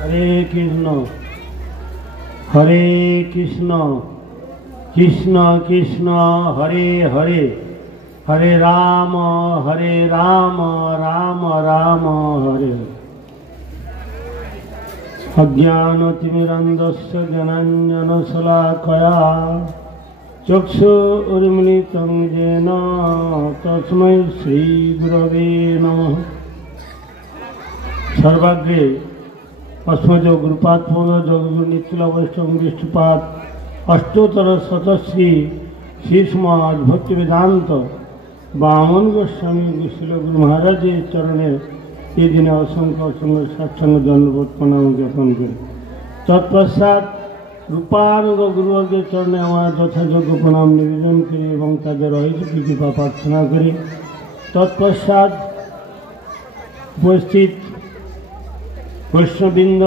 হরে কৃষ্ণ হরে কৃষ্ণ কৃষ্ণ কৃষ্ণ হরে হরে হরে রাম রাম রাম হরে। অজ্ঞানতিমিরন্ধস্য জ্ঞানাঞ্জনশলাকয়া চক্ষুর্মিলিतं येन তস্मै শ্রীগুরবে নমঃ। সর্বাগ্রে अस्मद गुरुपात्मन जगद्गुरु नित्यलवैष्णव दृष्टिपात अष्टोत्तर शतश्री श्री समाज भक्ति वेदांत बामन गोस्वामी शिल गुरु महाराज चरणे ये दिन असंख्य असंख्य सत्संग दंडवत प्रणाम ज्ञापन करें। तत्पश्चात रूपानुग गुरुवर्गेर चरणे आमार यथायोग्य प्रणाम निवेदन करी एवं तादेर अहित कृपा प्रार्थना करी। तत्पश्चात उपस्थित वैष्णवबृंद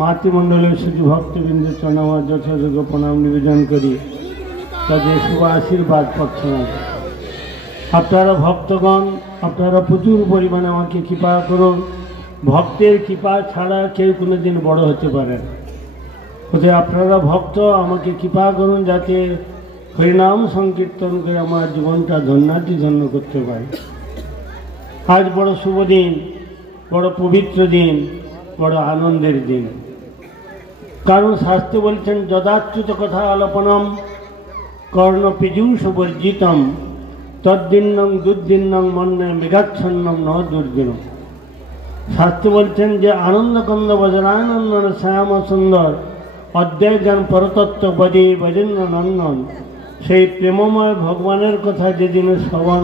मातृमंडलेर शुद्ध भक्तबृंद चरणे आमार यथायोग्य प्रणाम निवेदन करी तादेर शुभ आशीर्वाद प्रार्थना करी। আপনারা ভক্তগণ আপনারা প্রচুর পরিমাণে আমাকে কৃপা করুন। ভক্তের কৃপা ছাড়া কেউ কোনোদিন বড় হতে পারে না। ওতে আপনারা ভক্ত আমাকে কৃপা করুন যাতে হরিনাম সংকীর্তন করে আমার জীবনটা ধন্যাতিধন্য করতে পারি। আজ বড় শুভ দিন, বড় পবিত্র দিন, বড় আনন্দের দিন। কারণ শাস্ত্রে বলছেন যদাচ্যুত কথা আলাপনম কর্ণ পীযূষ বর্জিতম তদ্দিন্নং দুর্দিন্নং মন্যে মেঘাচ্ছন্নম ন দুর্দিনম। শাস্ত্রে বলছেন যে আনন্দকন্দ বজ্রানন্দন শ্যাম সুন্দর অদ্বৈত জ্ঞান পরতত্ত্ব বজে বজেন্দ্র নন্দন, সেই প্রেমময় ভগবানের কথা যেদিন শ্রবণ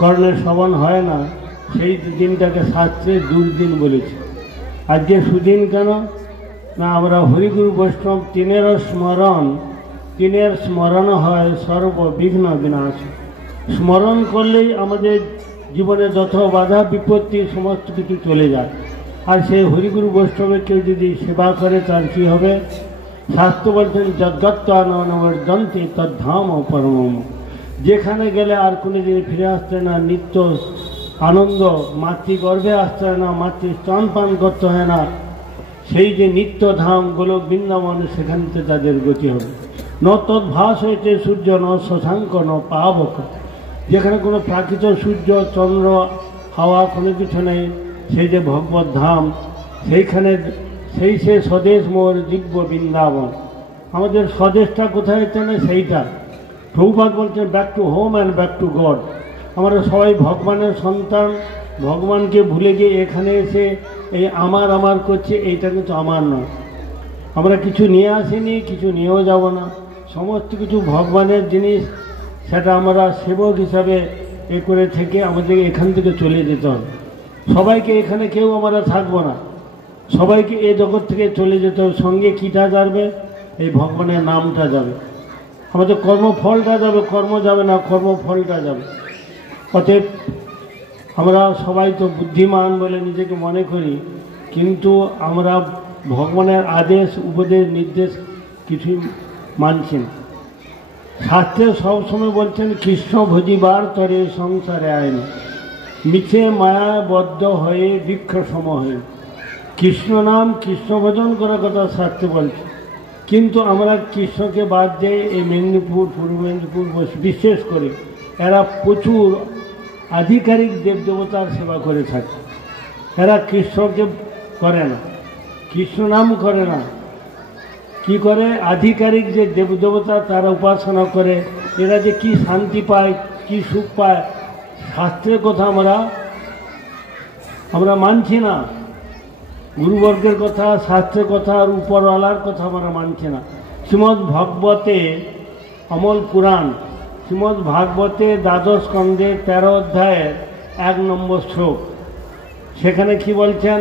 কর্ণে শ্রবণ হয় না সেই দিনটাকে শাস্ত্রে দুর্দিন বলেছে। আজকে সুদিন কেন না, আমরা হরিগুরু বৈষ্ণব তিনের স্মরণ হয় সর্ববিঘ্ন বিনাশ। স্মরণ করলেই আমাদের জীবনে যত বাধা বিপত্তি সমস্ত কিছু চলে যায়। আর সেই হরিগুরু বৈষ্ণবের কেউ যদি সেবা করে তার কী হবে? শাস্ত্র বলছেন যদ্গত্বানবর্জন্তে তদ্ধাম পরমম। যেখানে গেলে আর কোনো দিন ফিরে আসতে না, নিত্য আনন্দ, মাতৃগর্ভে আসতে হয় না, মাতৃ স্তনপান করতে হয় না, সেই যে নিত্য ধাম গোলক বৃন্দাবন সেখানতে তাদের গতি হবে। ন তদ্ভাস হইতে সূর্য ন শশাঙ্ক ন পাবক। যেখানে কোনো প্রাকৃত সূর্য চন্দ্র হাওয়া কোনো কিছু নেই, সেই যে ভগবত ধাম সেইখানে সেই সে স্বদেশ মোর দিব্য বৃন্দাবন। আমাদের স্বদেশটা কোথায় চেনে সেইটা। প্রভুপাদ বলছেন back to home and back to god. আমরা সবাই ভগবানের সন্তান, ভগবানকে ভুলে গিয়ে এখানে এসে এই আমার করছে, এইটা কিন্তু আমার নয়। আমরা কিছু নিয়ে আসিনি, কিছু নিয়েও যাব না, সমস্ত কিছু ভগবানের জিনিস। সেটা আমরা সেবক হিসাবে এ করে থেকে আমাদের এখান থেকে চলে যেতে হবে। সবাইকে এখানে কেউ আমরা থাকবো না, সবাইকে এ জগৎ থেকে চলে যেতে হবে। সঙ্গে কীটা যাবে? এই ভগবানের নামটা যাবে, আমাদের কর্মফলটা যাবে। কর্ম যাবে না, কর্মফলটা যাবে। অতএব আমরা সবাই তো বুদ্ধিমান বলে নিজেকে মনে করি, কিন্তু আমরা ভগবানের আদেশ উপদেশ নির্দেশ কিছুই মানছি না। শাস্ত্রে সবসময় বলছেন কৃষ্ণ ভজিবার তরে সংসারে আইন, মিছে মায়ায় বদ্ধ হয়ে বৃক্ষ সম হয়ে। কৃষ্ণ নাম কৃষ্ণ ভজন করার কথা শাস্ত্রে বলছে, কিন্তু আমরা কৃষ্ণকে বাদ দিয়ে এই মেদিনীপুর, পূর্ব মেদিনীপুর বিশেষ করে এরা প্রচুর আধিকারিক দেবদেবতার সেবা করে থাকে। এরা কৃষ্ণকে করে না, কৃষ্ণ নাম করে না, কি করে? আধিকারিক যে দেবদেবতা তারা উপাসনা করে। এরা যে কি শান্তি পায়, কি সুখ পায়, শাস্ত্রের কথা আমরা মানছি না। গুরুবর্গের কথা, শাস্ত্রের কথা আর উপরওয়ালার কথা আমরা মানছি না। শ্রীমদ্ ভাগবতে অমল পুরাণ, শ্রীমদ্ ভাগবতে দ্বাদশ স্কন্ধে 13 অধ্যায়ের 1 নম্বর শ্লোক, সেখানে কি বলছেন?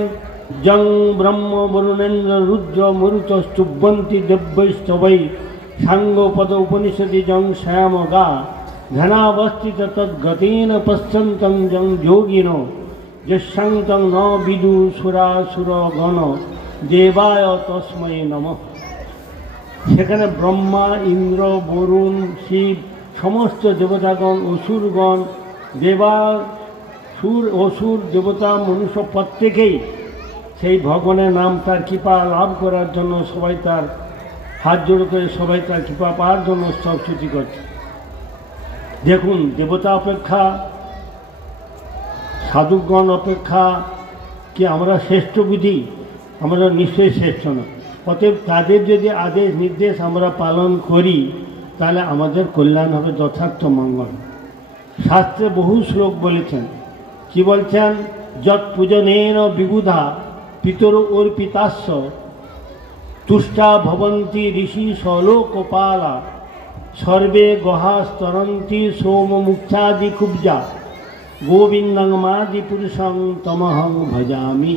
জং ব্রহ্ম বরুণেন্দ্র রুদ্র মরুতস্তুবন্তি দেব্যৈস্তবৈ সাঙ্গপদ উপনিষদি জং শ্যাম গা ধ্যানাবস্থিত তদ্গতেন পশ্যন্তং জং যোগিন যশান্তং ন বিদু সুরাসুর গণ দেবায় তস্মৈ নমঃ। সেখানে ব্রহ্মা, ইন্দ্র, বরুণ, শিব, সমস্ত দেবতাগণ, অসুরগণ, দেবা, সুর, অসুর, দেবতা, মনুষ্য প্রত্যেকেই সেই ভগবানের নাম তার কৃপা লাভ করার জন্য সবাই তার হাত জোড় করে সবাই তার কৃপা পাওয়ার জন্য উৎসব ছুটি করছে। দেখুন, দেবতা অপেক্ষা সাধুগণ অপেক্ষা কি আমরা শ্রেষ্ঠ বুঝি? আমরা নিশ্চয়ই শ্রেষ্ঠ না। অতএব তাদের যদি আদেশ নির্দেশ আমরা পালন করি তাহলে আমাদের কল্যাণ হবে, যথার্থ মঙ্গল। শাস্ত্রে বহু শ্লোক বলেছেন। কি বলছেন? যৎ পূজনেন বিবুধা পিতর অর্পিতাস্য তুষ্টা ভবন্তি ঋষি সলোকপালা সর্বে গহা স্তরন্তি সোম মুখ্যাদি কুব্জা গোবিন্দং মাদি পুরুষং তমহং ভজামি।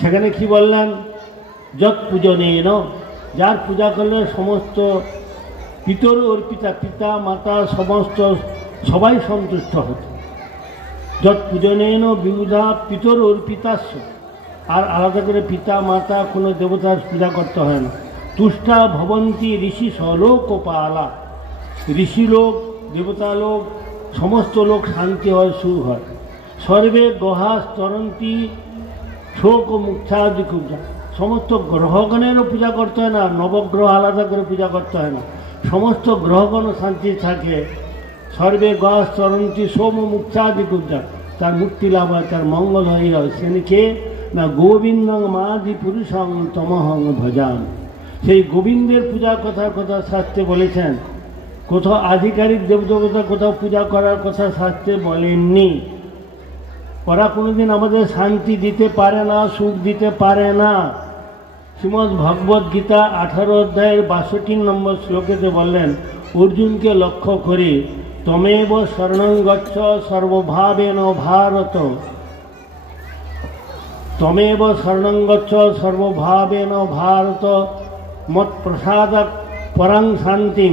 সেখানে কি বললেন? যৎ পূজনেন, যার পূজা করলে সমস্ত পিতর অর্পিতা, পিতা মাতা সমস্ত সবাই সন্তুষ্ট হতো। যৎ পূজনেন বিবুধা পিতর অর্পিতাস্য, আর আলাদা করে পিতা মাতা কোনো দেবতার পূজা করতে হয় না। তুষ্টা ভবন্তি ঋষি সলোকপালা, ঋষি লোক দেবতা লোক সমস্ত লোক শান্তি হয়, সুখ হয়। সর্বে গহা স্তরন্তি শোক ও মুখ্যাদি পূজা, সমস্ত গ্রহগণেরও পূজা করতে হয় না, নবগ্রহ আলাদা করে পূজা করতে হয় না, সমস্ত গ্রহগণও শান্তি থাকে। সর্বে গহা স্তরন্তি সোম মুখ্যাদি পূজা, তার মুক্তি লাভ হয়, তার মঙ্গল হয়ে হয়। সেদিকে না গোবিন্দং মাদি পুরুষং তমহং ভজান, সেই গোবিন্দের পূজা কথার কথা শাস্ত্রে বলেছেন। কোথাও আধিকারিক দেবদেবতা কোথাও পূজা করার কথা শাস্ত্রে বলেননি। ওরা কোনোদিন আমাদের শান্তি দিতে পারে না, সুখ দিতে পারে না। শ্রীমদ্ ভগবদ্ গীতা 18 অধ্যায়ের 62 নম্বর শ্লোকেতে বললেন, অর্জুনকে লক্ষ্য করে, তমেব শরণং গচ্ছ সর্বভাবেন ভারত, তমেব শরণং গচ্ছ সর্বভাবেন ভারত, মৎপ্রসাদক পরং শান্তিং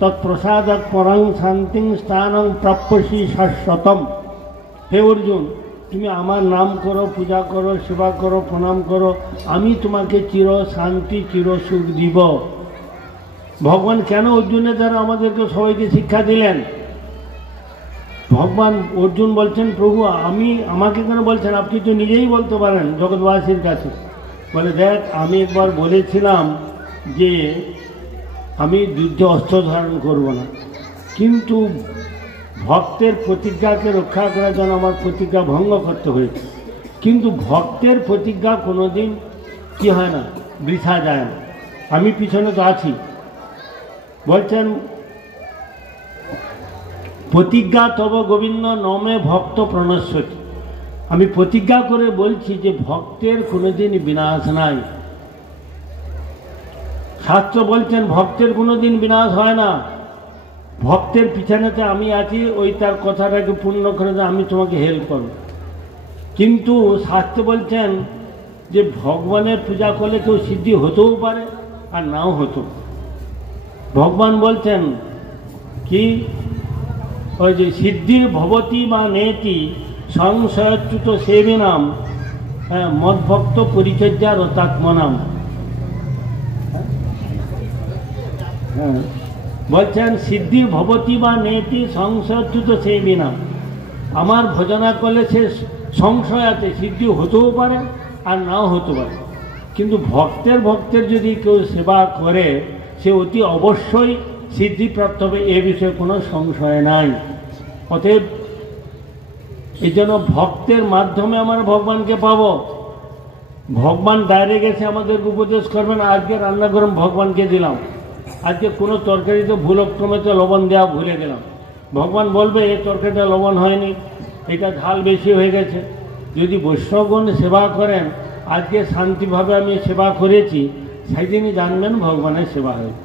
তৎপ্রসাদক পরং শান্তিং স্থানং প্রাপ্যসি শাশ্বতম। হে অর্জুন, তুমি আমার নাম করো, পূজা করো, সেবা করো, প্রণাম করো, আমি তোমাকে চির শান্তি চির সুখ দিব। ভগবান কেন অর্জুনের দ্বারা আমাদেরকে সবাইকে শিক্ষা দিলেন? ভগবান অর্জুন বলছেন, প্রভু আমাকে কেন বলছেন? আপনি তো নিজেই বলতে পারেন জগৎবাসীর কাছে। বলে, দেখ, আমি একবার বলেছিলাম যে আমি যুদ্ধে অস্ত্র ধারণ করব না, কিন্তু ভক্তের প্রতিজ্ঞাকে রক্ষা করার জন্য আমার প্রতিজ্ঞা ভঙ্গ করতে হয়েছে। কিন্তু ভক্তের প্রতিজ্ঞা কোনোদিন কি হয় না, বৃথা যায় না। আমি পিছনে তো আছি। বলছেন, প্রতিজ্ঞা তব গোবিন্দ নমে ভক্ত প্রণশ্যতি, আমি প্রতিজ্ঞা করে বলছি যে ভক্তের কোনোদিন বিনাশ নাই। শাস্ত্র বলছেন ভক্তের কোনোদিন বিনাশ হয় না। ভক্তের পিছনেতে আমি আছি, ওই তার কথাটাকে পূর্ণ করে দেয়, আমি তোমাকে হেল্প করব। কিন্তু শাস্ত্র বলছেন যে ভগবানের পূজা করলে কেউ সিদ্ধি হতেও পারে আর নাও হতো। ভগবান বলছেন কি, ওই যে সিদ্ধির ভবতি বা নেতি সংশয়চ্যুত সেবিনাম মদ্ভক্ত পরিচর্যা রতাত্মনাম। হ্যাঁ, বলছেন সিদ্ধির ভবতি বা নেতি সংশয়চ্যুত সেবিনাম, আমার ভজনা করলে সে সংশয় আছে, সিদ্ধি হতেও পারে আর নাও হতে পারে। কিন্তু ভক্তের যদি কেউ সেবা করে সে অতি অবশ্যই সিদ্ধিপ্রাপ্ত হবে, এ বিষয়ে কোনো সংশয় নাই। অতএব এই জন্য ভক্তের মাধ্যমে আমরা ভগবানকে পাব। ভগবান ডাইরেক্ট এসে আমাদেরকে উপদেশ করবেন, আজকে রান্না করে ভগবানকে দিলাম, আজকে কোনো তরকারিতে ভুলক্রমেতে লবণ দেওয়া ভুলে গেলাম, ভগবান বলবে এই তরকারিটা লবণ হয়নি, এটা ঝাল বেশি হয়ে গেছে। যদি বৈষ্ণবগণ সেবা করেন, আজকে শান্তিভাবে আমি সেবা করেছি, সেই দিনই জানবেন ভগবানের সেবা হয়েছে।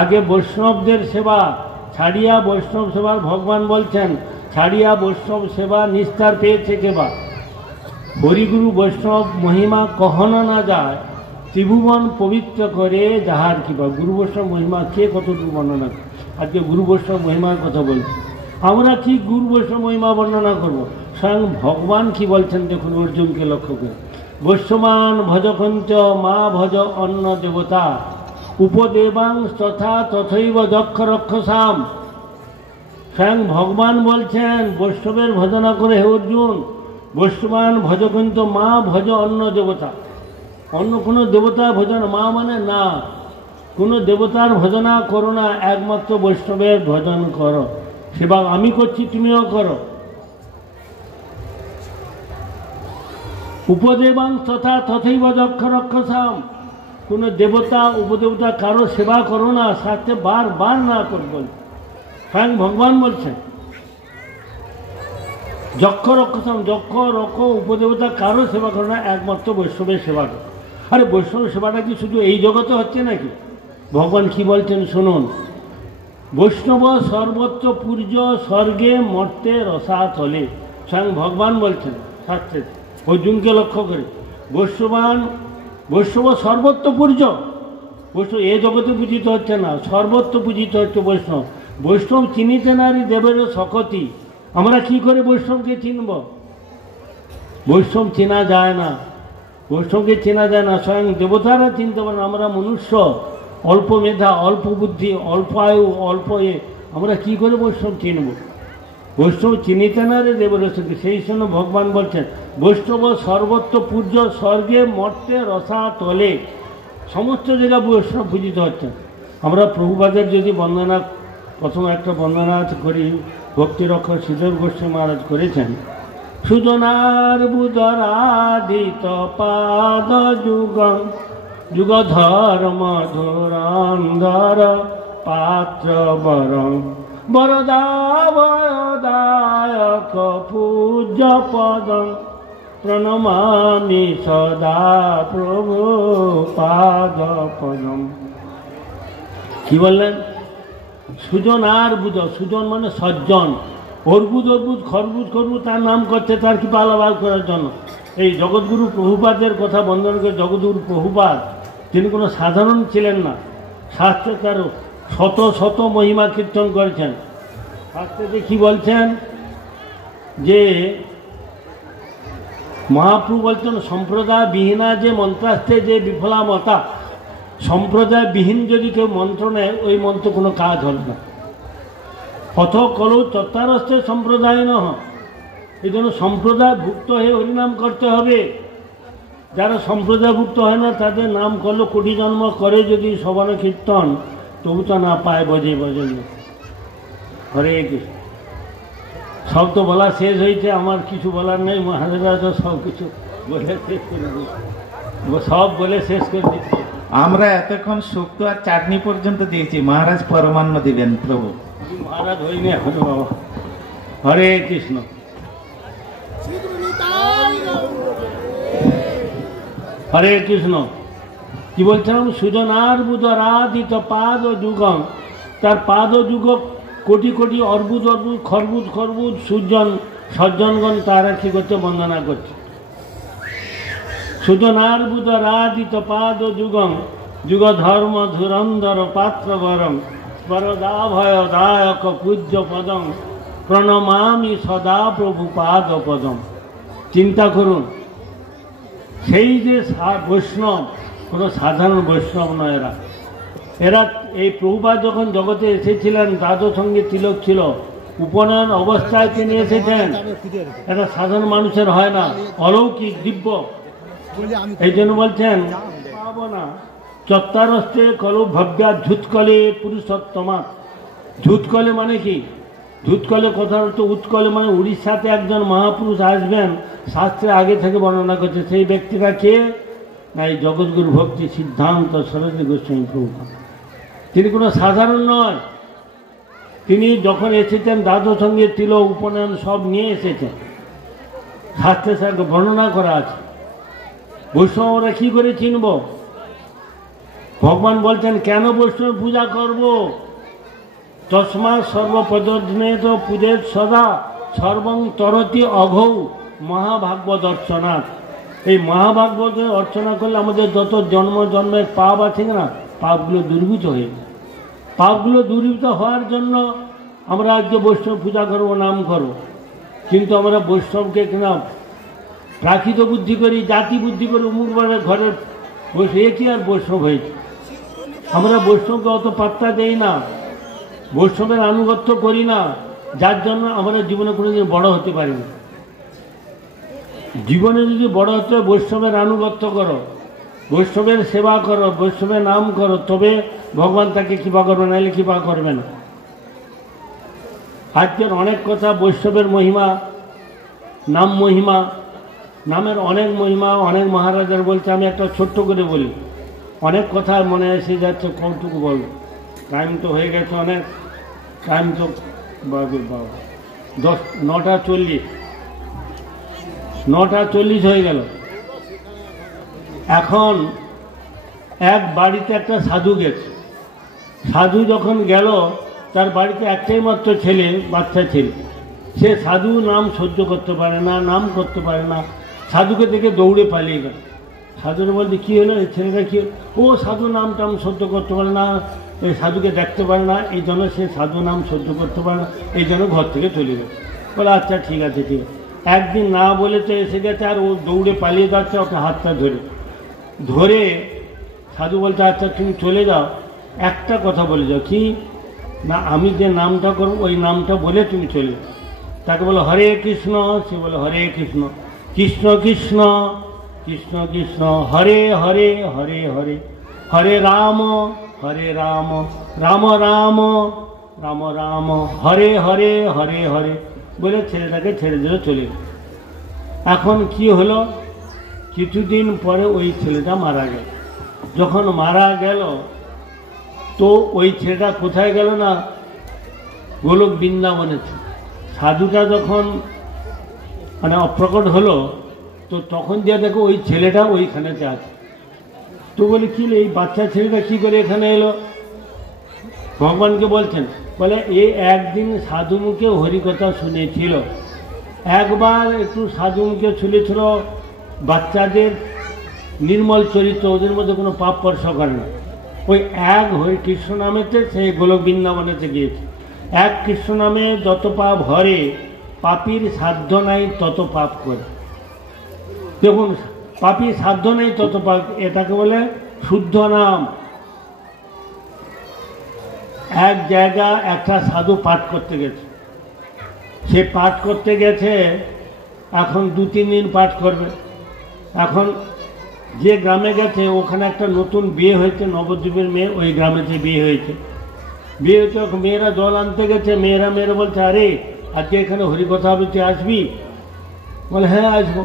আগে বৈষ্ণবদের সেবা ছাড়িয়া বৈষ্ণব সেবার ভগবান বলছেন, ছাড়িয়া বৈষ্ণব সেবা নিস্তার পেয়েছে কেবা, হরিগুরু বৈষ্ণব মহিমা কখনো না যায়, ত্রিভুবন পবিত্র করে যাহার কিবা। গুরু বৈষ্ণব মহিমা কে কতটুকু বর্ণনা করে? আজকে গুরু বৈষ্ণব মহিমার কথা বলছি। আমরা কি গুরু বৈষ্ণব মহিমা বর্ণনা করব? স্বয়ং ভগবান কি বলছেন দেখুন, অর্জুনকে লক্ষ্য করে, বৈষ্ণবান ভজকঞ্চ মা ভজ অন্য দেবতা উপদেবাং তথা তথৈব যক্ষ রক্ষসাম। স্বয়ং ভগবান বলছেন বৈষ্ণবের ভজনা করে, হে অর্জুন, বৈষ্ণবান ভজ কিন্তু মা ভজ অন্য দেবতা, অন্য কোনো দেবতা ভজন, মা মানে না, কোনো দেবতার ভজনা করো না, একমাত্র বৈষ্ণবের ভজন করো। সেবা আমি করছি, তুমিও করো। উপদেবাং তথা তথৈব যক্ষ রক্ষসাম, কোনো দেবতা উপদেবতা কারো সেবা করো না, সাথে বার না করবো। স্বয়ং ভগবান বলছেন যক্ষ রক্ষসাম, যক্ষ রক্ষ উপদেবতা কারো সেবা করো না, একমাত্র বৈষ্ণবের সেবা করো। আরে বৈষ্ণব সেবাটা কি শুধু এই জগতে হচ্ছে নাকি? ভগবান কি বলছেন শুনুন, বৈষ্ণব সর্বত্র পূজ্য স্বর্গে মর্তে রসাতলে। স্বয়ং ভগবান বলছেন শাস্ত্রে, অর্জুনকে লক্ষ্য করে, বৈষ্ণব সর্বত্র পূজ্য। বৈষ্ণব এ জগতে পূজিত হচ্ছে না, সর্বত্র পূজিত হচ্ছে বৈষ্ণব। বৈষ্ণব চিনিতে নারী দেবের শকতি। আমরা কি করে বৈষ্ণবকে চিনব? বৈষ্ণব চেনা যায় না, বৈষ্ণবকে চেনা যায় না, স্বয়ং দেবতারা চিনতে পারে না। আমরা মনুষ্য, অল্প মেধা, অল্প বুদ্ধি, অল্প আয়ু, অল্প আমরা কি করে বৈষ্ণব চিনব? বৈষ্ণব চিনিতে না রে দেবের শক্তি। সেই জন্য ভগবান বলছেন বৈষ্ণব সর্বত্র পূজ্য স্বর্গে মর্তে রসাতলে। সমস্ত জায়গায় বৈষ্ণব পূজিত হচ্ছে। আমরা প্রভুপাদের যদি বন্দনা, প্রথম একটা বন্দনা করি, ভক্তি রক্ষক শ্রীধর গোস্বামী মহারাজ করেছেন, সুজনার বুদরাদিত পাদ যুগং যুগধর মধুরন্ধর পাত্র বরং বরদাবদায়ক পূজ্য পদং প্রণমামি সদা প্রভু পাদ পদম। কি বললেন? সুজন আর বুধ, সুজন মানে সজ্জন, অর্বুদ খরবুজ তার নাম করছে তার কৃপা লাভ করার জন্য। এই জগৎগুরু প্রভুপাদের কথা বন্দনা করে, জগৎগুরু প্রভুপাদ তিনি কোনো সাধারণ ছিলেন না। শাস্ত্রে তার শত শত মহিমা কীর্তন করেছেন। শাস্ত্রে কি বলছেন যে মহাপ্রভু বলছেন সম্প্রদায় বিহীনা যে মন্ত্রাস্তে যে বিফলা মতা, সম্প্রদায় বিহীন যদি কেউ মন্ত্র নেয় ওই মন্ত্র কোনো কাজ হবে না। পথ কলৌ চত্বারস্তে সম্প্রদায় নহ, এই জন্য সম্প্রদায়ভুক্ত হয়ে হরিনাম করতে হবে। যারা সম্প্রদায়ভুক্ত হয় না তাদের নাম করলো কোটি জন্ম করে যদি সবন কীর্তন, তবু তো না পায় বজে বজে। হরে কৃষ্ণ। সব তো বলা শেষ হয়েছে, আমার কিছু বলার নেই। মহারাজরা তো সব কিছু বলে শেষ করে দিচ্ছে, সব বলে শেষ করে দিচ্ছে। আমরা এতক্ষণ শুক্তো আর চাটনি পর্যন্ত দিয়েছি, মহারাজ পরমান্ন দিবেন প্রভু। মহারাজ হইনি এখন বাবা। হরে কৃষ্ণ। হরে কৃষ্ণ। কি বলছিলাম? সুজনার বুদরাদিত পাদ যুগম, তার পাদ যুগ কোটি কোটি অর্বুদ খরবুজ সজ্জনগণ তারা কি করছে? বন্দনা করছে। সুজনার বুদরাদিত পাদ যুগম যুগ ধর্ম ধুরন্ধর পাত্র গরম বরদাভয়দায়ক পূজ্য পদম প্রণমামি সদা প্রভু পাদ পদম। চিন্তা করুন, সেই যে বৈষ্ণব, কোনো সাধারণ বৈষ্ণব নয় এরা। এরা এই প্রভুপাদ যখন জগতে এসেছিলেন, দ্বাদশ সঙ্গে তিলক ছিল, উপনয়ন অবস্থায় তিনি এসেছেন। এটা সাধারণ মানুষের হয় না, অলৌকিক দিব্য। এই জন্য বলছেন পাবো না চত্বারস্তে কলৌ ভব্যা ঝুৎকলে পুরুষোত্তমা। ঝুৎকলে মানে কি? ঝুৎকলে কথার অর্থ উৎকলে মানে উড়িষ্যাতে একজন মহাপুরুষ আসবেন, শাস্ত্রে আগে থেকে বর্ণনা করছে। সেই ব্যক্তিরা কে? না, এই জগৎগুরু ভক্তি সিদ্ধান্ত সরস্বতী গোস্বামী প্রভুপাদ। তিনি কোনো সাধারণ নয়। তিনি যখন এসেছেন দ্বাদশ সঙ্গে তিলক উপনয়ন সব নিয়ে এসেছেন, শাস্ত্রে স্যারকে বর্ণনা করা আছে। বৈষ্ণবরা কী করে চিনব? ভগবান বলছেন কেন বৈষ্ণব পূজা করব? তস্মা সর্বপদনেত পূজেত সদা সর্বং তরতি অঘৌ মহাভাগবত অর্চনাথ। এই মহাভাগবতের অর্চনা করলে আমাদের যত জন্মের পাপ আছে না, পাপগুলো দূরীভূত হয়ে যায়। পাপগুলো দূরীভূত হওয়ার জন্য আমরা আজকে বৈষ্ণব পূজা করব, নাম করব। কিন্তু আমরা বৈষ্ণবকে কিনা প্রাকৃত বুদ্ধি করি, জাতি বুদ্ধি করি, অমুকভাবে ঘরে বসে কি আর বৈষ্ণব হয়েছে। আমরা বৈষ্ণবকে অত পাত্তা দেই না, বৈষ্ণবের আনুগত্য করি না, যার জন্য আমরা জীবনে কোনোদিন বড় হতে পারি না। জীবনে যদি বড় হচ্ছে বৈষ্ণবের আনুগত্য করো, বৈষ্ণবের সেবা করো, বৈষ্ণবের নাম করো, তবে ভগবান তাকে কৃপা করবে, নাহলে কৃপা করবে না। আজকের অনেক কথা বৈষ্ণবের মহিমা, নাম মহিমা, নামের অনেক মহিমা অনেক মহারাজার বলছে। আমি একটা ছোট্ট করে বলি, অনেক কথা মনে এসে যাচ্ছে, কৌতুক বল। টাইম তো হয়ে গেছে অনেক, টাইম তো 9:40 হয়ে গেল। এখন এক বাড়িতে একটা সাধু গেছে। সাধু যখন গেল, তার বাড়িতে একটাই মাত্র ছেলে, বাচ্চা ছেলে। সে সাধু নাম সহ্য করতে পারে না, নাম করতে পারে না। সাধুকে দেখে দৌড়ে পালিয়ে গেল। সাধুরা বলছে কী হলো, এই ছেলেটা কী? ও সাধু নাম টাম সহ্য করতে পারে না, এই সাধুকে দেখতে পারে না, এই জন্য সে সাধু নাম সহ্য করতে পারে না, এই জন্য ঘর থেকে চলে গেল। বলে আচ্ছা ঠিক আছে ঠিক আছে। একদিন না বলে তো এসে গেছে, আর ও দৌড়ে পালিয়ে যাচ্ছে, ওকে হাতটা ধরে সাধু বলছে আচ্ছা তুমি চলে যাও, একটা কথা বলে যাও। কি না, আমি যে নামটা করবো ওই নামটা বলে তুমি চলে যাও। তাকে বলো হরে কৃষ্ণ, সে বলে হরে কৃষ্ণ, কৃষ্ণ কৃষ্ণ কৃষ্ণ কৃষ্ণ, হরে হরে হরে হরে, হরে রাম রাম রাম রাম রাম, হরে হরে হরে হরে বলে ছেলেটাকে ছেড়ে দিলে চলে গেল। এখন কি হলো, কিছুদিন পরে ওই ছেলেটা মারা গেল। যখন মারা গেল, তো ওই ছেলেটা কোথায় গেল না, গোলক বৃন্দাবনে। সাধুটা যখন মানে অপ্রকট হলো, তো তখন যে দেখো ওই ছেলেটা ওইখানেতে আছে। তো বলি কি এই বাচ্চা ছেলেটা কি করে এখানে এলো? ভগবানকে বলছেন, বলে এ একদিন সাধু মুখে হরিকথা শুনেছিল, একবার একটু সাধু মুখে শুনেছিল বাচ্চাদের নির্মল চরিত্র, ওদের মধ্যে কোনো পাপ স্পর্শ করে না। ওই এক হরি কৃষ্ণ নামেতে সেই গোলক বৃন্দাবনেতে গিয়েছে। এক কৃষ্ণ নামে যত পাপ হরে, পাপীর সাধ্য নাই তত পাপ করে। দেখুন, পাপীর সাধ্য নেই তত পাপ, এটাকে বলে শুদ্ধ নাম। এক জায়গা একটা সাধু পাঠ করতে গেছে। সে পাঠ করতে গেছে, এখন 2-3 দিন পাঠ করবে। এখন যে গ্রামে গেছে ওখানে একটা নতুন বিয়ে হয়েছে, নবদ্বীপের মেয়ে, ওই গ্রামেতে বিয়ে হয়েছে। মেয়েরা জল আনতে গেছে, মেয়েরা বলছে আরে আজকে এখানে হরিকথা হবে, তুই আসবি? বলে হ্যাঁ আসবো।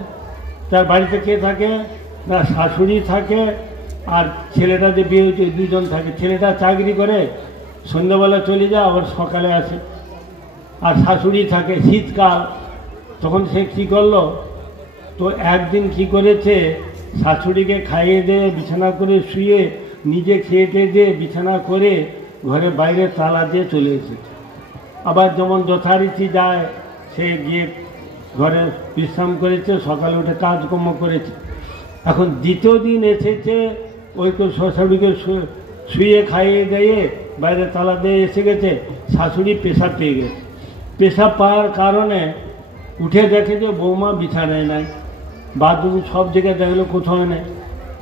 তার বাড়িতে কে থাকে না, শাশুড়ি থাকে, আর ছেলেটা যে বিয়ে হয়েছে 2 জন থাকে। ছেলেটা চাকরি করে, সন্ধ্যাবেলা চলে যায়, আবার সকালে আসে। আর শাশুড়ি থাকে, শীতকাল। তখন সে কী করলো, তো একদিন কি করেছে, শাশুড়িকে খাইয়ে দিয়ে বিছানা করে শুয়ে, নিজে খেয়ে দিয়ে বিছানা করে ঘরে বাইরে তালা দিয়ে চলে এসেছে। আবার যেমন যথারীতি যায়, সে গিয়ে ঘরে বিশ্রাম করেছে, সকালে উঠে কাজকর্ম করেছে। এখন দ্বিতীয় দিন এসেছে, ওই তো শাশুড়িকে শুয়ে খাইয়ে দিয়ে বাইরে তালা দিয়ে এসে গেছে। শাশুড়ি পেশাব পেয়ে গেছে। পেশাব পাওয়ার কারণে উঠে দেখে যে বৌমা বিছানায় নাই, বাথরুম সব জায়গায় দেখলো, কোথাও নেই।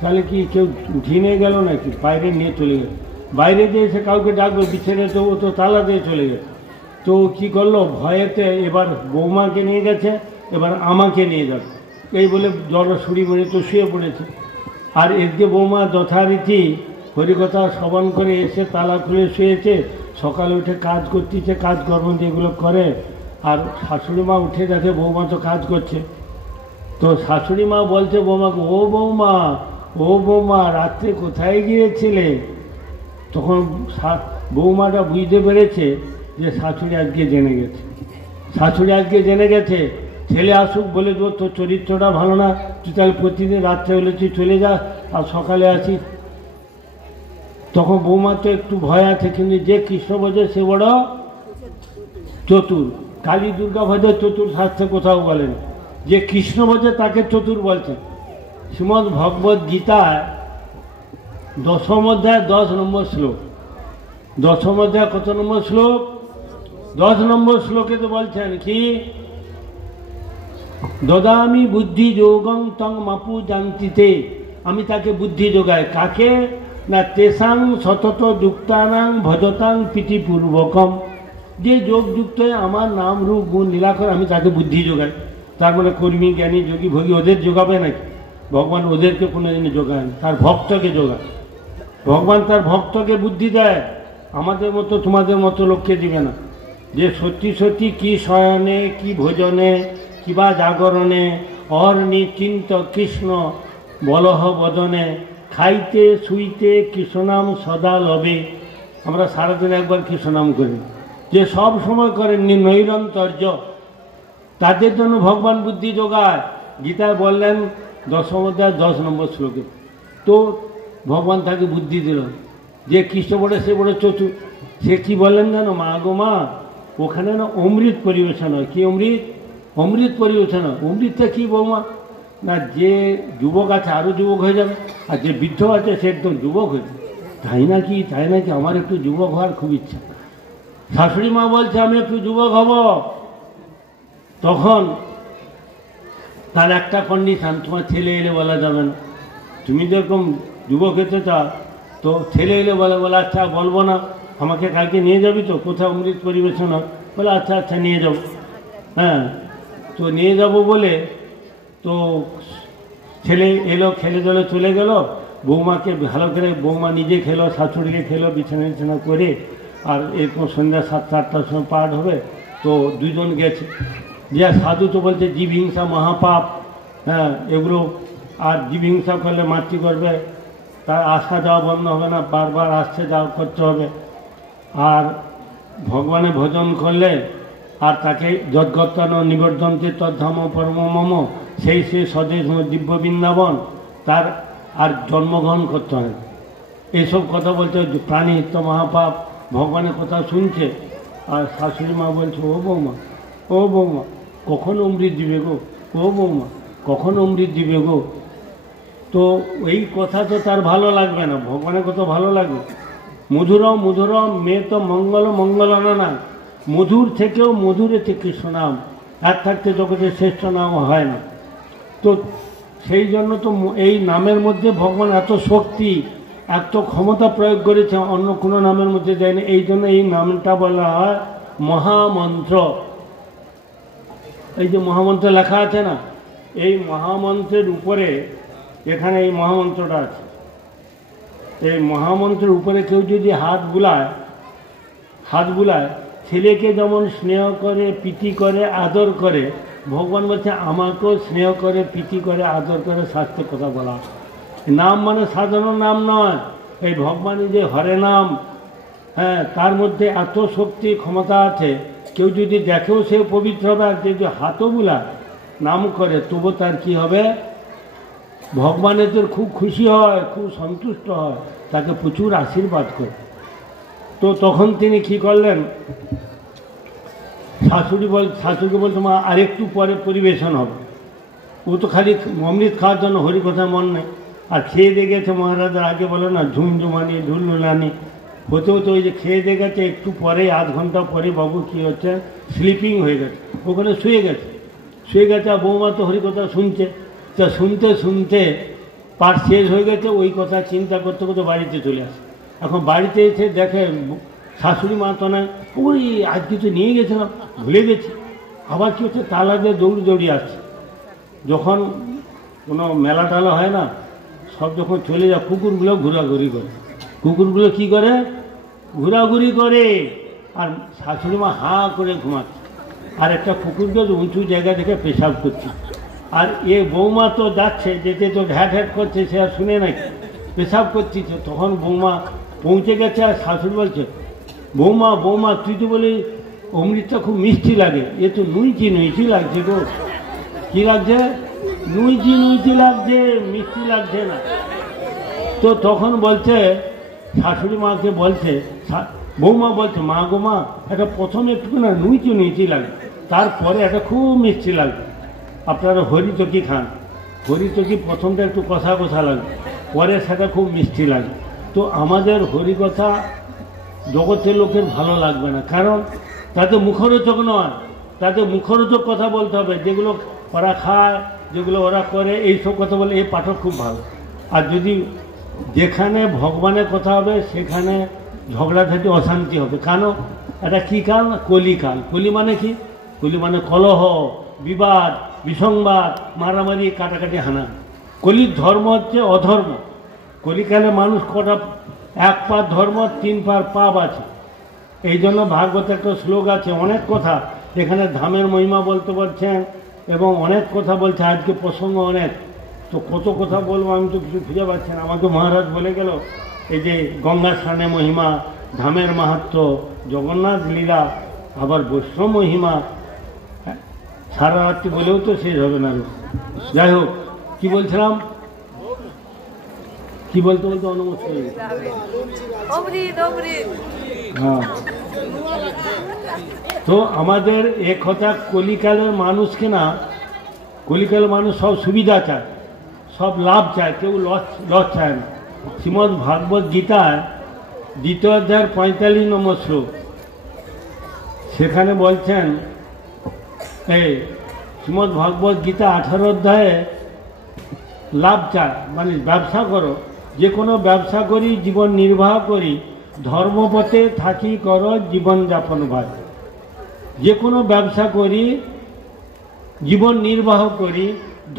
তাহলে কি কেউ উঠিয়ে নিয়ে গেল নাকি? বাইরে নিয়ে চলে গেল। বাইরে দিয়ে এসে কাউকে ডাকবে, বিছানায় তো ও তো তালা দিয়ে চলে গেছে। তো কি করলো, ভয়েতে এবার বৌমাকে নিয়ে গেছে, এবার আমাকে নিয়ে যাবে এই বলে জড়সুড়ি মনে তো শুয়ে পড়েছে। আর এদিকে বৌমা যথারীতি হরিকথা শ্রবণ করে এসে তালা খুলে শুয়েছে, সকালে উঠে কাজ করতেছে, কাজকর্ম যেগুলো করে। আর শাশুড়ি মা উঠে দেখে বৌমা তো কাজ করছে। তো শাশুড়ি মা বলছে বৌমাকে, ও বৌমা রাত্রে কোথায় গিয়েছিলে? তখন বৌমাটা বুঝতে পেরেছে যে শাশুড়ি আজকে জেনে গেছে। ছেলে আসুক, বলে দেবো তোর চরিত্রটা ভালো না, তুই তাহলে প্রতিদিন রাত্রে হলে তুই চলে যা, আর সকালে আসিস। তখন বৌমা তো একটু ভয় আছে, কিন্তু যে কৃষ্ণ বোঝে সে বড় চতুর। কালী দুর্গা ভজে চতুর শাস্ত্রে কোথাও বলেন, যে কৃষ্ণ বোঝে তাকে চতুর বলছেন। শ্রীমদ্ ভগবদ্ গীতায় 10ম অধ্যায় 10 নম্বর শ্লোক। 10ম অধ্যায় কত নম্বর শ্লোক? 10 নম্বর শ্লোকে তো বলছেন কি, দদামি বুদ্ধি যোগং তং মাপু জানতিতে, আমি তাকে বুদ্ধি যোগাই। কাকে না, তেসাং সতত যুক্তানাং ভজতাং প্রীতিপূর্বকম, যে যোগযুক্ত আমার নাম রূপ গুণ লীলা করে, আমি তাকে বুদ্ধি যোগাই। তার মানে কর্মী জ্ঞানী যোগী ভোগী ওদের যোগাবে নাকি? ভগবান ওদেরকে কোনো দিনই যোগায় না, তার ভক্তকে যোগায়। ভগবান তার ভক্তকে বুদ্ধি দেয়, আমাদের মতো তোমাদের মতো লোককে দিবে না। যে সত্যি সত্যি কি শয়নে কি ভোজনে কিবা জাগরণে অহর্নিচিন্ত কৃষ্ণ বলহ বদনে খাইতে শুইতে কৃষ্ণনাম সদা লবে। আমরা সারাদিন একবার কৃষ্ণনাম করি, যে সব সময় করেন নৈরন্তর্য, তাদের জন্য ভগবান বুদ্ধি যোগায়। গীতায় বললেন 10ম অধ্যায় 10 নম্বর শ্লোকে, তো ভগবান তাকে বুদ্ধি দিল। যে কৃষ্ণ বলে সে বলে চতুর, সে কি বললেন জানো? মা গো মা, ওখানে না অমৃত পরিবেশন হয়। কি অমৃত? অমৃত পরিবেশন হয়। অমৃতটা কি বৌমা? না, যে যুবক আছে আরও যুবক হয়ে যাবে, আর যে বৃদ্ধ আছে সে একদম যুবক হয়ে যাবে। তাই নাকি? তাই নাকি? আমার একটু যুবক হওয়ার খুব ইচ্ছা। শাশুড়ি মা বলছে আমি একটু যুবক হব। তখন তার একটা কন্ডিশন, তোমার ছেলে এলে বলা যাবে না। তুমি যেরকম যুবক হতে চাও, তো ছেলে এলে বলে আচ্ছা বলবো না, আমাকে কালকে নিয়ে যাবি তো, কোথাও অমৃত পরিবেশন হয়? বলে আচ্ছা আচ্ছা নিয়ে যাবো। হ্যাঁ, তো নিয়ে যাব বলে তো ছেলে এলো, খেলে দলে চলে গেল। বৌমাকে ভালো করে, বৌমা নিজে খেলো, শাশুড়িকে খেলো, বিছানা করে। আর এরকম সন্ধ্যা 7-8টার সময় পাঠ হবে, তো দুজন গেছে। যে সাধু তো বলছে জীব হিংসা মহাপাপ, হ্যাঁ এগুলো, আর জীব হিংসা করলে মাতৃ করবে, তার আসা যাওয়া বন্ধ হবে না, বারবার আসছে যাওয়া করতে হবে। আর ভগবানের ভজন করলে, আর তাকে যদ্গত্তান নিবর্ধন্তে তদ্ধাম পরম মম, সেই স্বদেশ দিব্য বৃন্দাবন, তার আর জন্মগ্রহণ করতে হয়। এইসব কথা বলতে প্রাণী হিত্য মহাপাপ, ভগবানের কথা শুনছে। আর শাশুড়ি মা বলছে ও বৌমা, ও বৌমা কখন অমৃত দিবে গো, ও বৌমা কখন অমৃত দিবে গো। তো এই কথা তো তার ভালো লাগবে না, ভগবানের কথা ভালো লাগবে। মধুরম মধুরম মেয়ে তো মঙ্গল মঙ্গল না, মধুর থেকেও মধুরেতে কৃষ্ণ নাম, এক থাকতে জগতের শ্রেষ্ঠ নাম হয় না। তো সেই জন্য তো এই নামের মধ্যে ভগবান এত শক্তি, এত ক্ষমতা প্রয়োগ করেছে, অন্য কোনো নামের মধ্যে দেয়নি। এই জন্য এই নামটা বলা হয় মহামন্ত্র। এই যে মহামন্ত্র লেখা আছে না, এই মহামন্ত্রের উপরে, এখানে এই মহামন্ত্রটা আছে, এই মহামন্ত্রের উপরে কেউ যদি হাত বুলায়, ছেলেকে যেমন স্নেহ করে প্রীতি করে আদর করে, ভগবান বলছে আমাকেও স্নেহ করে প্রীতি করে আদর করে শাস্ত্রে কথা বলা। নাম মানে সাধারণ নাম নয়, এই ভগবানের যে হরে নাম, হ্যাঁ তার মধ্যে এত শক্তি ক্ষমতা আছে, কেউ যদি দেখেও সে পবিত্র হবে। আর যদি হাতও বুলায় নাম করে, তবু তার কি হবে? ভগবানের তো খুব খুশি হয়, খুব সন্তুষ্ট হয়, তাকে প্রচুর আশীর্বাদ করে। তো তখন তিনি কি করলেন, শাশুড়িকে বলতো মা আরেকটু পরে পরিবেশন হবে। ও তো খালি অমৃত খাওয়ার জন্য হরিকথায় মন নেই। আর খেয়ে দিয়ে গেছে মহারাজের, আগে বলে না ঝুমঝুমানি ঢুলঢুলানি হতে হতে, ওই যে খেয়ে দিয়ে গেছে একটু পরে, আধ ঘন্টা পরে বাবু কী হচ্ছে, স্লিপিং হয়ে গেছে, ওখানে শুয়ে গেছে। আর বৌমা তো হরিকথা শুনছে। তা শুনতে শুনতে পাঠ শেষ হয়ে গেছে, ওই কথা চিন্তা করতে করতে বাড়িতে চলে আসে। এখন বাড়িতে এসে দেখে শাশুড়ি মা তো নয়, ওই আজ কিছু নিয়ে গেছিলাম ভুলে গেছি। আবার কি হচ্ছে, তালা দিয়ে দৌড়ি আসছে। যখন কোনো মেলা টালা হয় না, সব যখন চলে যায়, কুকুরগুলো ঘোরাঘুরি করে। কুকুরগুলো কি করে? ঘোরাঘুরি করে। আর শাশুড়ি মা হাঁ করে ঘুমাচ্ছে, আর একটা কুকুরকে উঁচু জায়গা থেকে পেশাব করছে। আর এ বৌমা তো যাচ্ছে, যেতে তো ঢ্যাট করছে, সে আর শুনে নাকি, পেশাব করছে। তখন বৌমা পৌঁছে গেছে, আর শাশুড়ি বলছে বৌমা তুই তো বলি অমৃতটা খুব মিষ্টি লাগে, এ তো নুইচি লাগছে গো। কী লাগছে? নুইচি লাগছে, মিষ্টি লাগছে না। তো তখন বলছে, শাশুড়ি মাকে বলছে, বৌমা বলছে মা গো মা, এটা প্রথমে একটু না নুইচি লাগে, তারপরে এটা খুব মিষ্টি লাগবে। আপনারা হরিতকি খান, হরিতকি প্রথমটা একটু কষা লাগে, পরে সেটা খুব মিষ্টি লাগে। তো আমাদের হরিকথা জগতের লোকের ভালো লাগবে না, কারণ তাদের মুখরোচক নয়। তাদের মুখরোচক কথা বলতে হবে, যেগুলো ওরা খায়, যেগুলো ওরা করে, এইসব কথা বলে এই পাঠক খুব ভালো। আর যদি যেখানে ভগবানের কথা হবে সেখানে ঝগড়াঝাটি অশান্তি হবে। কেন? এটা কী কাল? কলিকাল। কলি মানে কি? কলি মানে কলহ, বিবাদ, বিসংবাদ, মারামারি, কাটাকাটি, হানা। কলির ধর্ম হচ্ছে অধর্ম। কলিকালে মানুষ কটা এক পা ধর্ম, তিন পার পাপ আছে। এই জন্য ভাগবত একটা শ্লোক আছে, অনেক কথা এখানে ধামের মহিমা বলতে পারছেন এবং অনেক কথা বলছে। আজকে প্রসঙ্গ অনেক, তো কত কথা বলবো আমি তো কিছু খুঁজে পাচ্ছি না। আমাকে মহারাজ বলে গেল এই যে গঙ্গা স্নানে মহিমা, ধামের মাহাত্ম্য, জগন্নাথ লীলা, আবার বৈষ্ণব মহিমা, সারা রাত্রি বলেও তো শেষ হবে না। যাই হোক, কি বলছিলাম, কি বলতে বলতে অনুমতি হয়ে গেছে। হ্যাঁ, তো আমাদের এক কথা, কলিকালের মানুষকে না, কলিকালের মানুষ সব সুবিধা চায়, সব লাভ চায়, কেউ লস চায় না। শ্রীমদ্ ভাগবত গীতায় 2য় অধ্যায়ের 45 নম্বর শ্লোক, সেখানে বলছেন, এই শ্রীমদ্ ভাগবত গীতা 18 অধ্যায়ে লাভ চায়, মানে ব্যবসা করো, যে কোনো ব্যবসা করি, জীবন নির্বাহ করি, ধর্মপথে থাকি করো জীবনযাপন ভাই। যে কোনো ব্যবসা করি, জীবন নির্বাহ করি,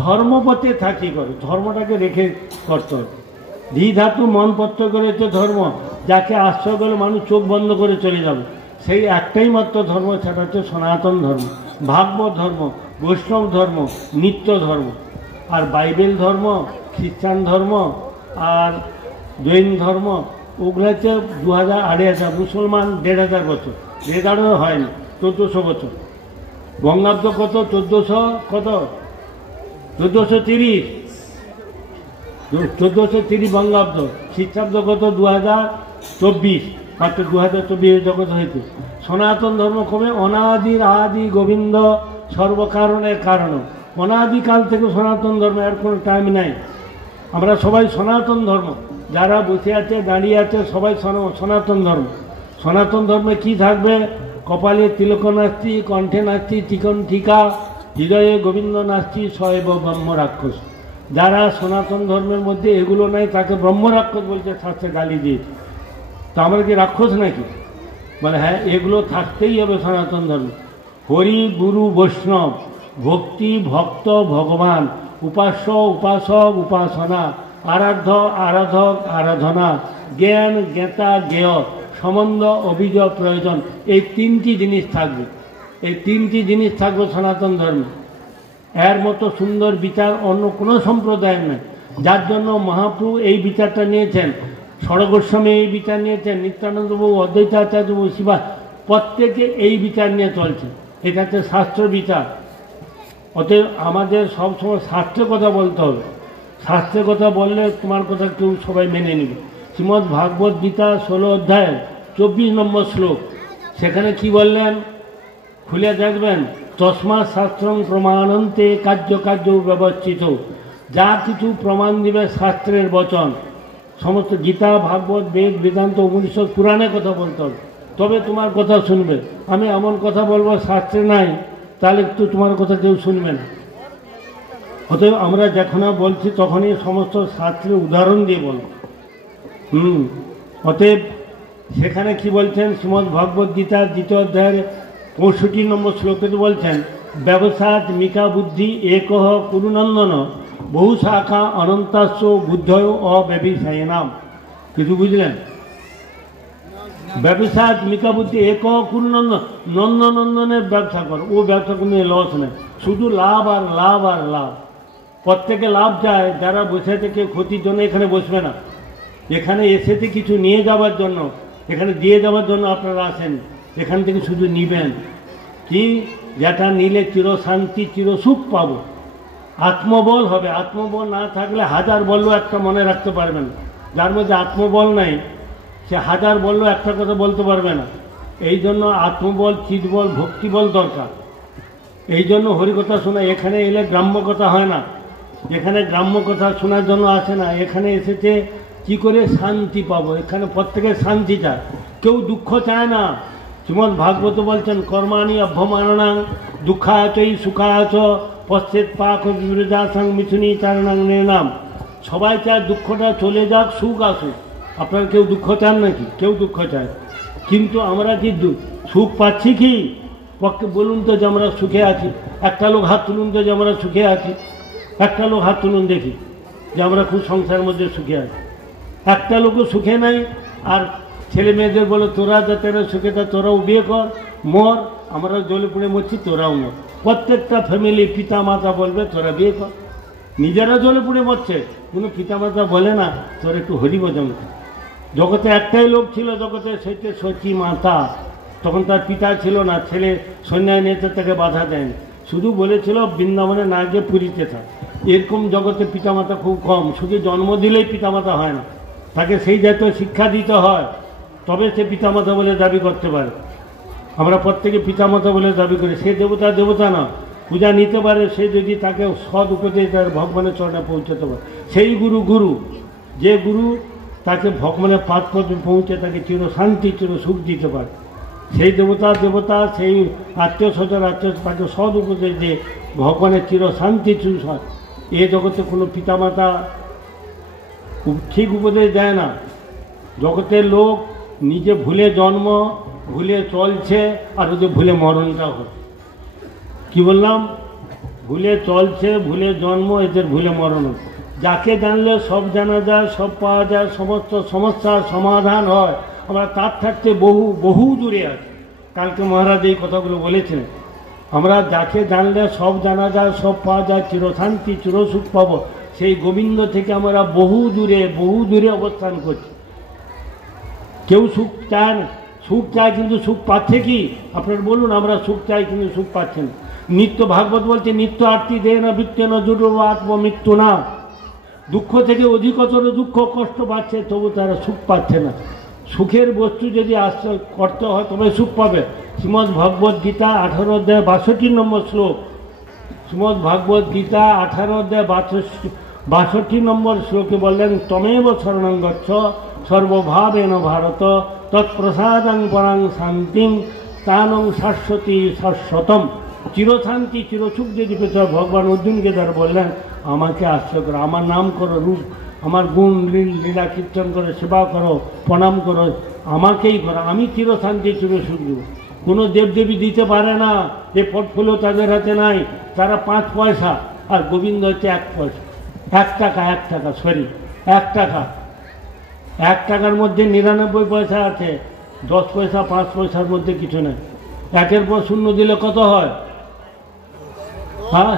ধর্মপথে থাকি করো, ধর্মটাকে রেখে করতে হবে। ধী ধাতু মন পত্র করেছে ধর্ম, যাকে আশ্রয় করলে মানুষ চোখ বন্ধ করে চলে যাবে, সেই একটাই মাত্র ধর্ম, সেটা হচ্ছে সনাতন ধর্ম, ভাগবত ধর্ম, বৈষ্ণব ধর্ম, নিত্য ধর্ম। আর বাইবেল ধর্ম, খ্রিস্টান ধর্ম আর জৈন ধর্ম, ওগুলো হচ্ছে 2000-2500, মুসলমান 1500 বছর, 1500 হয়নি, 1400 বছর। বঙ্গাব্দ কত? 1430 বঙ্গাব্দ। খ্রিস্টাব্দ কত? 2024, মাত্র 2024 জগৎ হয়েছে। সনাতন ধর্ম কবে? অনাদির আদি গোবিন্দ সর্বকারণের কারণ। অনাদিকাল থেকে সনাতন ধর্ম, এর কোনো টাইম নাই। আমরা সবাই সনাতন ধর্ম, যারা বসে আছে, দাঁড়িয়ে আছে, সবাই সনাতন ধর্ম। সনাতন ধর্মে কি থাকবে? কপালে তিলক নাস্তি, কণ্ঠে নাস্তি চিকন টিকা, হৃদয়ে গোবিন্দ নাস্তি, সয়েব ব্রহ্ম রাক্ষস। যারা সনাতন ধর্মের মধ্যে এগুলো নাই, তাকে ব্রহ্ম রাক্ষস বলছে, শাস্ত্রে গালি দিয়েছে। তা আমরা কি রাক্ষস নাকি? বলে হ্যাঁ, এগুলো থাকতেই হবে সনাতন ধর্ম। হরি, গুরু, বৈষ্ণব, ভক্তি, ভক্ত, ভগবান, উপাস্য, উপাসক, উপাসনা, আরাধ্য, আরাধক, আরাধনা, জ্ঞান, জ্ঞাতা, জ্ঞেয়, সম্বন্ধ, অভিযোগ, প্রয়োজন, এই 3টি জিনিস থাকবে। এই 3টি জিনিস থাকবে সনাতন ধর্মে। এর মতো সুন্দর বিচার অন্য কোনো সম্প্রদায়ের নেই। যার জন্য মহাপ্রভু এই বিচারটা নিয়েছেন, ষড়গোস্বামী এই বিচার নিয়েছেন, নিত্যানন্দ প্রভু, অদ্বৈতাচার্য প্রভু, শিবা, প্রত্যেকে এই বিচার নিয়ে চলছে। এটা হচ্ছে শাস্ত্র বিচার। অতএব আমাদের সবসময় শাস্ত্রের কথা বলতে হবে। শাস্ত্রের কথা বললে তোমার কথা কেউ সবাই মেনে নেবে। শ্রীমদ্ ভাগবত গীতা 16 অধ্যায়ের 24 নম্বর শ্লোক, সেখানে কি বললেন খুলে দেখবেন, তস্মা শাস্ত্রং প্রমাণন্তে কার্য কার্য ব্যবস্থিত। যা কিছু প্রমাণ দিবে শাস্ত্রের বচন, সমস্ত গীতা, ভাগবত, বেদ, বেদান্ত, উপনিষদ, পুরাণের কথা বলতে হবে, তবে তোমার কথা শুনবে। আমি এমন কথা বলবো শাস্ত্রে নাই, তাহলে একটু তোমার কথা কেউ শুনবে না। অতএব আমরা যখন বলছি তখনই সমস্ত শাস্ত্রের উদাহরণ দিয়ে বলব। অতএব সেখানে কি বলছেন, শ্রীমদ্ ভগবদ্ গীতার 2য় অধ্যায়ের 65 নম্বর শ্লোকে বলছেন, ব্যবসাত মিকা বুদ্ধি একহ কুরুনন্দন, বহু শাখা অনন্তাস্য বুদ্ধয় অব্যভিসায়নাম। কিছু বুঝলেন? ব্যবসাত মিকা বুদ্ধি একহ কুরুনন্দন, নন্দনন্দনের ব্যবসা কর, ও ব্যবসা কোনো লস নেই, শুধু লাভ আর লাভ আর লাভ। প্রত্যেকে লাভ চায়, যারা বসে থেকে ক্ষতির জন্য এখানে বসবে না। এখানে এসেছে কিছু নিয়ে যাওয়ার জন্য, এখানে দিয়ে যাওয়ার জন্য আপনারা আসেন। এখান থেকে শুধু নিবেন কি, যেটা নিলে চিরশান্তি, চিরসুখ পাবো, আত্মবল হবে। আত্মবল না থাকলে হাজার বললেও একটা মনে রাখতে পারবেন না। যার মধ্যে আত্মবল নাই, সে হাজার বললেও একটা কথা বলতে পারবে না। এই জন্য আত্মবল, চিৎবল, ভক্তিবল দরকার। এই জন্য হরিকথা শোনা, এখানে এলে গ্রাম্য কথা হয় না। এখানে গ্রাম্য কথা শোনার জন্য আসে না, এখানে এসেছে কি করে শান্তি পাবো। এখানে প্রত্যেকের শান্তি চায়, কেউ দুঃখ চায় না। শ্রীমদ্ ভাগবত বলছেন, কর্মাণি অভ্যমাননাং দুঃখাচই সুখাচ পশ্চেত পাক বিরজাসং মিথুনি চারণাং নাম। সবাই চায় দুঃখটা চলে যাক, সুখ আসুক। আপনারা কেউ দুঃখ চান নাকি? কেউ দুঃখ চায়, কিন্তু আমরা কি সুখ পাচ্ছি কি? পক্ষে বলুন তো যে আমরা সুখে আছি? একটা লোক হাত তুলুন তো যে আমরা সুখে আছি। একটা লোক হাত তুলুন দেখি যে আমরা খুব সংসারের মধ্যে সুখে আছি। একটা লোকও সুখে নাই। আর ছেলে মেয়েদের বলে তোরা যাতে সুখে তা তোরাও বিয়ে কর, মর, আমরা জলে পুড়ে মরছি, তোরাও মর। প্রত্যেকটা ফ্যামিলি পিতা মাতা বলবে তোরা বিয়ে কর। নিজেরা জলে পুড়ে মরছে, কোনো পিতা মাতা বলে না তোর একটু হরিভজন কর। জগতে একটাই লোক ছিল জগতে, সেটা সচী মাতা। তখন তার পিতা ছিল না, ছেলে সন্ন্যায় নিয়েছে, তাকে বাধা দেয়নি, শুধু বলেছিল বৃন্দাবনে না গিয়ে পুরীতে থাক। এরকম জগতে পিতামাতা খুব কম। শুধু জন্ম দিলেই পিতামাতা হয় না, তাকে সেই জাতীয় শিক্ষা দিতে হয়, তবে সে পিতামাতা বলে দাবি করতে পারে। আমরা প্রত্যেকে পিতামাতা বলে দাবি করি। সে দেবতা দেবতা না, পূজা নিতে পারে সে যদি তাকে সৎ উপদেশ তার ভগবানের চরণে পৌঁছাতে পারে। সেই গুরু গুরু, যে গুরু তাকে ভগবানের পাদ পথে পৌঁছে তাকে চির শান্তি চির সুখ দিতে পারে। সেই দেবতা দেবতা, সেই আত্মীয় স্বজন তাকে সৎ উপদেশ দিয়ে ভগবানের চির শান্তি চির হয়। এ জগতে কোনো পিতামাতা ঠিক উপদেশ দেয় না। জগতের লোক নিজে ভুলে জন্ম, ভুলে চলছে, আর ওদের ভুলে মরণটাও হয়। কি বললাম? ভুলে চলছে, ভুলে জন্ম, এদের ভুলে মরণ। যাকে জানলে সব জানা যায়, সব পাওয়া যায়, সমস্ত সমস্যার সমাধান হয়, আমরা তার থাকতে বহু বহু দূরে আছি। কালকে মহারাজ এই কথাগুলো বলেছেন। আমরা যাকে জানলে সব জানা যায়, সব পাওয়া যায়, চিরশান্তি চিরসুখ পাবো, সেই গোবিন্দ থেকে আমরা বহু দূরে অবস্থান করছি। কেউ সুখ চায় না, সুখ চায় কিন্তু সুখ পাচ্ছে কি? আপনার বলুন, আমরা সুখ চাই কিন্তু সুখ পাচ্ছেন না। নিত্য ভাগবত বলছে নিত্য আরতি দে না বৃত্তে না জুড়ো আত্ম মৃত্যু না। দুঃখ থেকে অধিকতর দুঃখ কষ্ট পাচ্ছে, তবু তারা সুখ পাচ্ছে না। সুখের বস্তু যদি আশ্রয় করতে হয় তবে সুখ পাবে। শ্রীমদ্ ভগবত গীতা 18 অধ্যায় 62 নম্বর শ্লোক। শ্রীমদ্ ভগবত গীতা 18 অধ্যায় 62 নম্বর শ্লোকে বললেন তমেব শরণং গচ্ছ সর্বভাবেন ভারত তৎপ্রসাদং পরাং শান্তিং স্থানং শাশ্বতী শাশ্বতম। চিরশান্তি চিরসুখ যদি পেতে হয়, ভগবান অর্জুনকে তারা বললেন আমাকে আশ্রয় করো, আমার নাম করো, রূপ আমার গুণ লীলা কীর্তন করো, সেবা করো, প্রণাম করো, আমাকেই করো, আমি চিরশান্তি চিরসুখ দেব। কোনো দেবদেবী দিতে পারে না। এ পোর্টফোলিও তাদের হাতে নাই। তারা 5 পয়সা, আর গোবিন্দ হচ্ছে 1 পয়সা। 1 টাকা 1 টাকা সরি 1 টাকা। 1 টাকার মধ্যে 99 পয়সা আছে। 10 পয়সা 5 পয়সার মধ্যে কিছু নেই। 1-এর পর 0 দিলে কত হয়? হ্যাঁ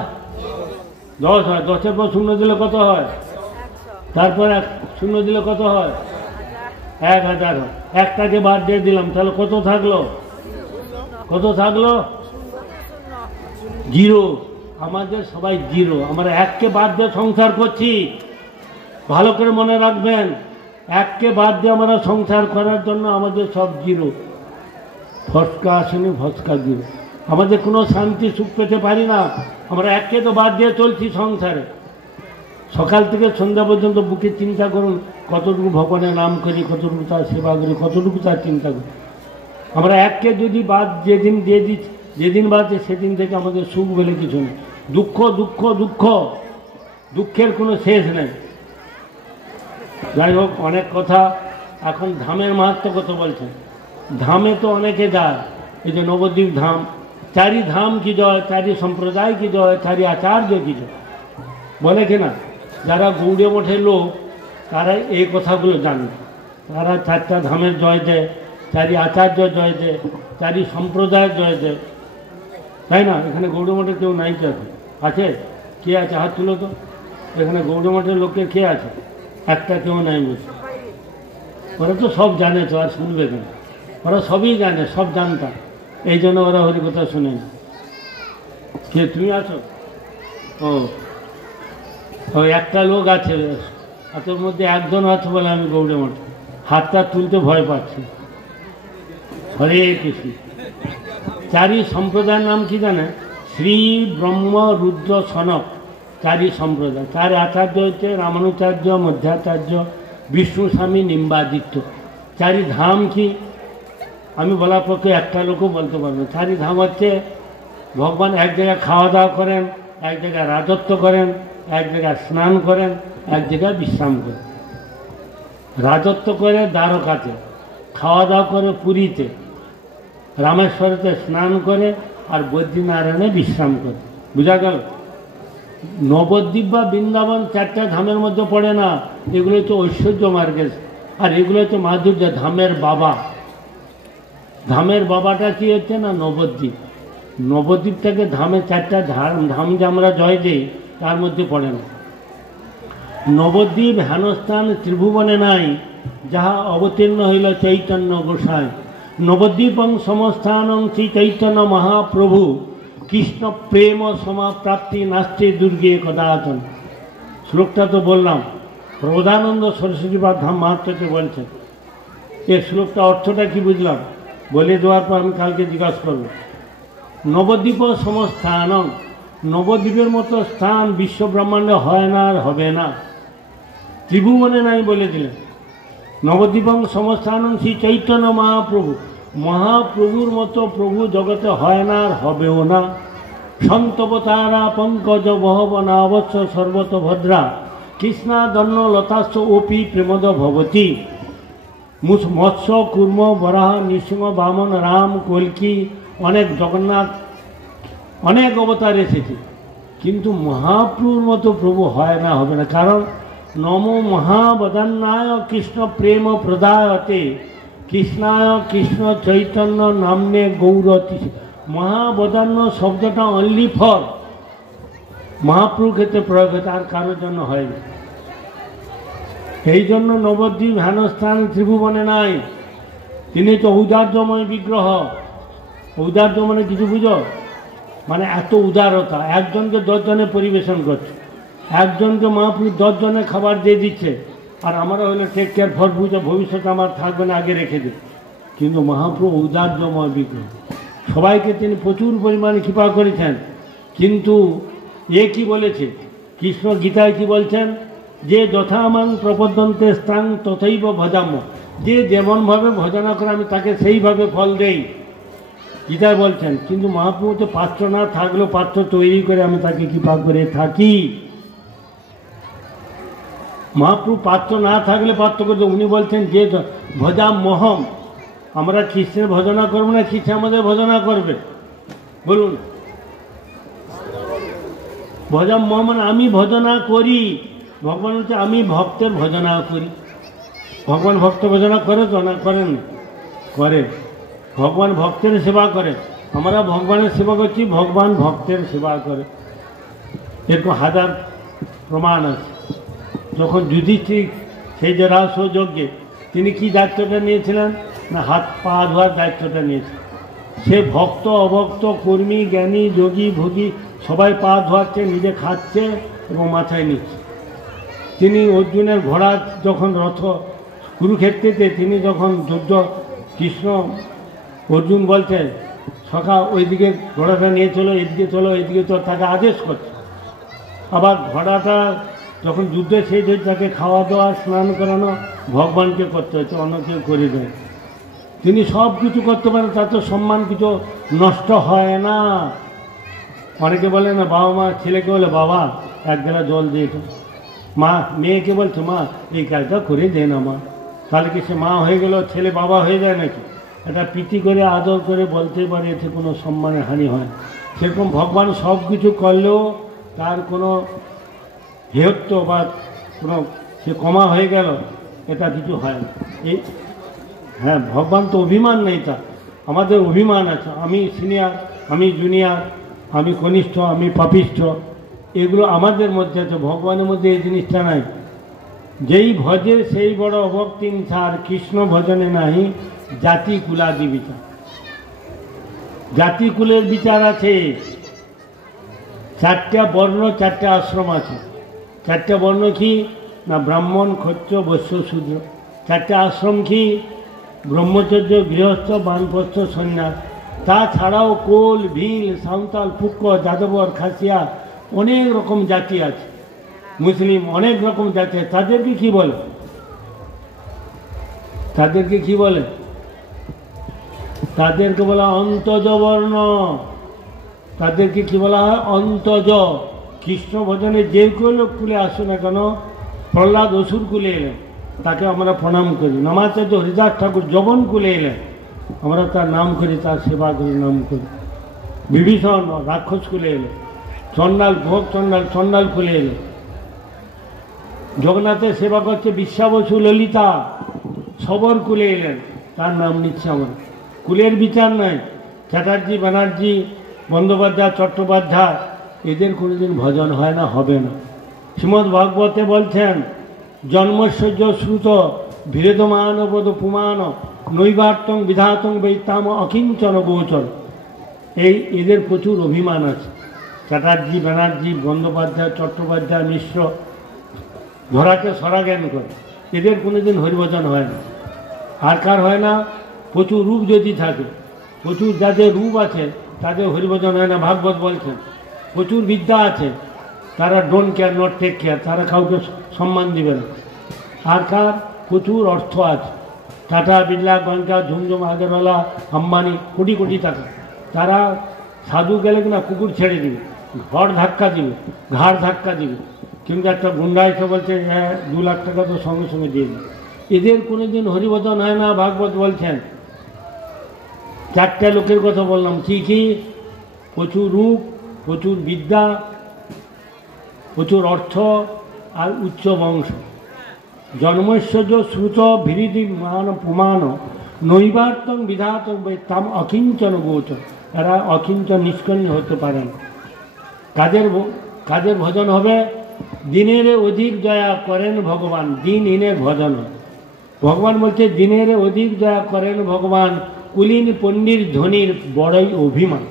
10 হয়। 10-এর পর 0 দিলে কত হয়? তারপর 0 দিলে কত হয়? 1000 হয়। 1টাকে বাদ দিয়ে দিলাম, তাহলে কত থাকলো? কত থাকলো? 0। আমাদের সবাই 0। আমরা 1কে বাদ দিয়ে সংসার করছি। ভালো করে মনে রাখবেন, 1কে বাদ দিয়ে আমরা সংসার করার জন্য আমাদের সব 0। ফসকা আসেনি, ফসকা 0। আমাদের কোনো শান্তি সুখ পেতে পারি না। আমরা 1কে তো বাদ দিয়ে চলছি সংসারে। সকাল থেকে সন্ধ্যা পর্যন্ত বুকে চিন্তা করুন, কতটুকু ভগবানের নাম করি, কতটুকু তার সেবা করি, কতটুকু তার চিন্তা করি। আমরা 1কে যদি বাদ যেদিন দিয়ে দিচ্ছি, যেদিন বাদে সেদিন থেকে আমাদের সুখ বলে কিছু নেই। দুঃখ দুঃখ দুঃখ, দুঃখের কোনো শেষ নেই। যাই হোক, অনেক কথা। এখন ধামের মাহাত্ম্য কত বলছেন। ধামে তো অনেকে যায়, এই যে নবদ্বীপ ধাম, 4 ধাম কি জয়, 4 সম্প্রদায় কি জয়, 4 আচার্য কি জয়, বলে কিনা? যারা গৌড়ে মঠের লোক তারা এই কথাগুলো জানে। তারা 4টা ধামের জয় দেয়, 4 আচার্য জয় দেয়, 4 সম্প্রদায়ের জয় দেয়, তাই না? এখানে গৌড়ে মঠে কেউ নাই তো? আছে? কে আছে? হাত তুলো তো। এখানে গৌড়ে মঠের লোকের কে আছে? একটা কেউ নাই বলছে। ওরা তো সব জানে, তো আর শুনবে কেন? ওরা সবই জানে, সব জানতাম, এই জন্য ওরা হরিকথা শুনে। কে তুমি আছো? ও একটা লোক আছে, আর তোর মধ্যে একজন আছে বলে আমি গৌড়ে মঠে হাতটা তুলতে ভয় পাচ্ছি। হরে কৃষ্ণ। 4 সম্প্রদায়ের নাম কি জানে? শ্রী ব্রহ্ম রুদ্র সনক, 4 সম্প্রদায়। 4 আচার্য হচ্ছে রামানুচার্য, মধ্যাচার্য, বিষ্ণু স্বামী, নিম্বাদিত্য। 4 ধাম কি আমি বলার পক্ষে একটা লোকও বলতে পারবো। 4 ধাম হচ্ছে ভগবান এক জায়গায় খাওয়া দাওয়া করেন, এক জায়গায় রাজত্ব করেন, এক জায়গায় স্নান করেন, এক জায়গায় বিশ্রাম করেন। রাজত্ব করে দ্বারকাতে, খাওয়া দাওয়া করে পুরীতে, রামেশ্বরেতে স্নান করে, আর বদ্রীনারায়ণে বিশ্রাম করে। বুঝা গেল? নবদ্বীপ বা বৃন্দাবন 4টা ধামের মধ্যে পড়ে না, এগুলো হচ্ছে ঐশ্বর্য মার্গের, আর এগুলো হচ্ছে মাধুর্য ধামের বাবা। ধামের বাবাটা কি হচ্ছে না নবদ্বীপ। নবদ্বীপটাকে ধামে 4টা ধাম যে আমরা জয় দিই তার মধ্যে পড়ে না। নবদ্বীপ হেনস্থান ত্রিভুবনে নাই, যাহা অবতীর্ণ হইল চৈতন্য গোসাই। নবদ্বীপং সমস্থানং শ্রী চৈতন্য মহাপ্রভু, কৃষ্ণ প্রেম সমাপ্রাপ্তি নাস্তি দুর্গে কদাচন। শ্লোকটা তো বললাম, প্রবোধানন্দ সরস্বতীবাদ ধাম মাহাত্ম্যকে বলছেন। এই শ্লোকটা অর্থটা কি বুঝলাম বলে দেওয়ার পর আমি কালকে জিজ্ঞাসা করব। নবদ্বীপ সমস্থানং, নবদ্বীপের মতো স্থান বিশ্ব ব্রহ্মাণ্ডে হয় না আর হবে না, ত্রিভুবনে নাই বলে দিলেন। নবদ্বীপং সমস্থানং শ্রী চৈতন্য মহাপ্রভু, মহাপ্রভুর মতো প্রভু জগতে হয় না আর হবেও না। সন্তবতারা পঙ্কজ বহবনা অবশ্য সর্বত ভদ্রা, কৃষ্ণাদন্য লতাস্য ওপি প্রেমদ ভবতী। মৎস্য কুর্ম বরাহ নৃসিংহ বামন রাম কল্কি, অনেক জগন্নাথ অনেক অবতার এসেছে, কিন্তু মহাপ্রভুর মতো প্রভু হয় না, হবে না। কারণ নমো মহাবদান্নায় কৃষ্ণ প্রেম প্রদায়তে, কৃষ্ণায় কৃষ্ণ চৈতন্য নামনে গৌরতি। মহাবদান্য শব্দটা অনলি ফর মহাপ্রভুর ক্ষেত্রে প্রয়োগ হয়েছে, আর কারোর জন্য হয়নি। এই জন্য নবদ্বীপ হেনস্থান ত্রিভুবনে নাই। তিনি তো ঔদার্যময় বিগ্রহ। ঔদার্য মানে কিছু বুঝো? মানে এত উদারতা, একজনকে 10 জনে পরিবেশন করছে, একজনকে মহাপ্রভু 10 জনে খাবার দিয়ে দিচ্ছে, আর আমরা হলে টেক কেয়ার ফর বুঝো, ভবিষ্যতে আমার থাকবে না, আগে রেখে দিই। কিন্তু মহাপ্রভু ঔদার্যময় বিগ্রহ, সবাইকে তিনি প্রচুর পরিমাণে কৃপা করেছেন। কিন্তু এ কি বলেছে কৃষ্ণ গীতায় কি বলছেন, যে যথামান প্রপদ্যন্তে স্থান তথৈব ভজাম্য, যে যেমনভাবে ভজনা করে আমি তাকে সেইভাবে ফল দেই, গীতায় বলছেন। কিন্তু মহাপ্রভুতে পাত্র না থাকলেও পাত্র তৈরি করে আমি তাকে কৃপা করে থাকি। মহাপ্রভু পাত্র না থাকলে পাত্র করতে, উনি বলছেন যে ভজাম মহম, আমরা খ্রিস্টের ভজনা করবো না, খ্রিস্ট আমাদের ভজনা করবে। বলুন, ভজাম মহম মানে আমি ভজনা করি। ভগবান হচ্ছে আমি ভক্তের ভজনা করি। ভগবান ভক্ত ভজনা করে তো না? করেন? করে। ভগবান ভক্তের সেবা করে, আমরা ভগবানের সেবা করছি, ভগবান ভক্তের সেবা করে। এরকম হাজার প্রমাণ আছে। যখন যুধিষ্ঠির সেই যে রাজসযজ্ঞে তিনি কি দায়িত্বটা নিয়েছিলেন না, হাত পা ধোয়ার দায়িত্বটা নিয়েছিলেন। সে ভক্ত অভক্ত কর্মী জ্ঞানী যোগী ভোগী সবাই পা ধোয়াচ্ছে, নিজে খাচ্ছে এবং মাথায় নিচ্ছে। তিনি অর্জুনের ঘোড়া যখন রথ কুরুক্ষেত্রেতে তিনি যখন যুদ্ধ, কৃষ্ণ অর্জুন বলছে সখা ওইদিকে ঘোড়াটা নিয়ে চলো, এদিকে চলো, এদিকে চলো, তাকে আদেশ করছে। আবার ঘোড়াটা যখন যুদ্ধে শেষ হয়েছে তাকে খাওয়া দাওয়া স্নান করানো ভগবানকে করতে হচ্ছে, অন্য কেউ করে দেয়। তিনি সব কিছু করতে পারেন, তাতে সম্মান কিছু নষ্ট হয় না। অনেকে বলে না, বাবা মা ছেলেকে বলে বাবা 1 গ্লাস জল দিয়ে তো, মা মেয়েকে বলছে মা এই কাজটা করে দে না মা, তাহলে কি সে মা হয়ে গেল, ছেলে বাবা হয়ে যায় নাকি? এটা প্রীতি করে আদর করে বলতে পারে, এতে কোনো সম্মানের হানি হয়। সেরকম ভগবান সব কিছু করলেও তার কোনো হেয়ত্ব বা কোনো সে কমা হয়ে গেল, এটা কিছু হয় না। এই হ্যাঁ, ভগবান তো অভিমান নেই, তা আমাদের অভিমান আছে, আমি সিনিয়র, আমি জুনিয়র, আমি কনিষ্ঠ, আমি পাপিষ্ঠ, এগুলো আমাদের মধ্যে আছে। ভগবানের মধ্যে এই জিনিসটা নাই। যেই ভজে সেই বড় অভক্তিন ছাড়, কৃষ্ণ ভজনে নাহি জাতি কুলাদি বিচার। জাতি কুলের বিচার আছে। 4টা বর্ণ, 4টা আশ্রম আছে। 4টা বর্ণ কি না, ব্রাহ্মণ ক্ষত্রিয় বৈশ্য শূদ্র। 4টা আশ্রম কি, ব্রহ্মচর্য গৃহস্থ বানপ্রস্থ সন্ন্যাস। তাছাড়াও কোল ভিল সাঁওতাল পুক্ক যাদবর খাসিয়া অনেক রকম জাতি আছে, মুসলিম অনেক রকম জাতি আছে। তাদেরকে কি বলে? তাদেরকে কি বলে? তাদেরকে বলা অন্তজ বর্ণ। তাদেরকে কি বলা হয়? অন্তজ। কৃষ্ণ ভজনে যে কেউ লোক কুলে আসে না কেন, প্রহ্লাদ অসুর কুলে এলেন, তাকে আমরা প্রণাম করি। নামাচার্য হরিদাস ঠাকুর যবন কুলে এলেন, আমরা তার নাম করি, তার সেবা করি, নাম করি। বিভীষণ রাক্ষস খুলে এলো, চণ্ডাল ভোগ চণ্ডাল খুলে এলো, জগন্নাথের সেবা করছে বিশ্বাবসু ললিতা, সবর কুলে এলেন, তার নাম নিচ্ছে আমার। কুলের বিচার নাই, চ্যাটার্জি ব্যানার্জি বন্দ্যোপাধ্যায় চট্টোপাধ্যায় এদের কোনোদিন ভজন হয় না, হবে না। শ্রীমদ্ ভাগবতে বলছেন জন্মৈশ্বর্য শ্রুত ভিরেদমান বোধ পুমান নৈবার্তং বিধাতং বৈতাম অকিঞ্চন গোচর। এদের প্রচুর অভিমান আছে। চ্যাটার্জি ব্যানার্জি বন্দ্যোপাধ্যায় চট্টোপাধ্যায় মিশ্র ধরাকে সরা জ্ঞান করে, এদের কোনোদিন হরিভজন হয় না। আর কার হয় না? প্রচুর রূপ যদি থাকে, প্রচুর যাদের রূপ আছে তাদের হরিভজন হয় না। ভাগবত বলছেন প্রচুর বিদ্যা আছে, তারা don't care not take care, তারা কাউকে সম্মান দিবে না। আর কার? প্রচুর অর্থ আছে, টাটা বিড়লা গঙ্গা ঝুমঝুম আগরওয়ালা আম্বানি কোটি কোটি টাকা, তারা সাধু গেলে কিনা কুকুর ছেড়ে দিবে, ঘর ধাক্কা দিবে, ঘাড় ধাক্কা দিবে। কিন্তু একটা গুন্ডা এসে বলছে হ্যাঁ 2 লাখ টাকা তো সঙ্গে সঙ্গে দিয়ে দিবে। এদের কোনোদিন হরিভজন হয় না। ভাগবত বলছেন 4টে লোকের কথা বললাম, কি? প্রচুর রূপ, প্রচুর বিদ্যা, প্রচুর অর্থ আর উচ্চ বংশ। জন্মৈশ্বর্য শ্রুত ভিরিদি মান পুমান নৈবার্তং বিধাতং তাম অকিঞ্চন গোচর। এরা অকিঞ্চন নিষ্কণ্য হতে পারেন। কাদের ভজন হবে? দিনের অধিক দয়া করেন ভগবান, দিনহীনের ভজন হয়। ভগবান বলছে দিনের অধিক দয়া করেন ভগবান, কুলীন পণ্ডিত ধনির বড়ই অভিমান।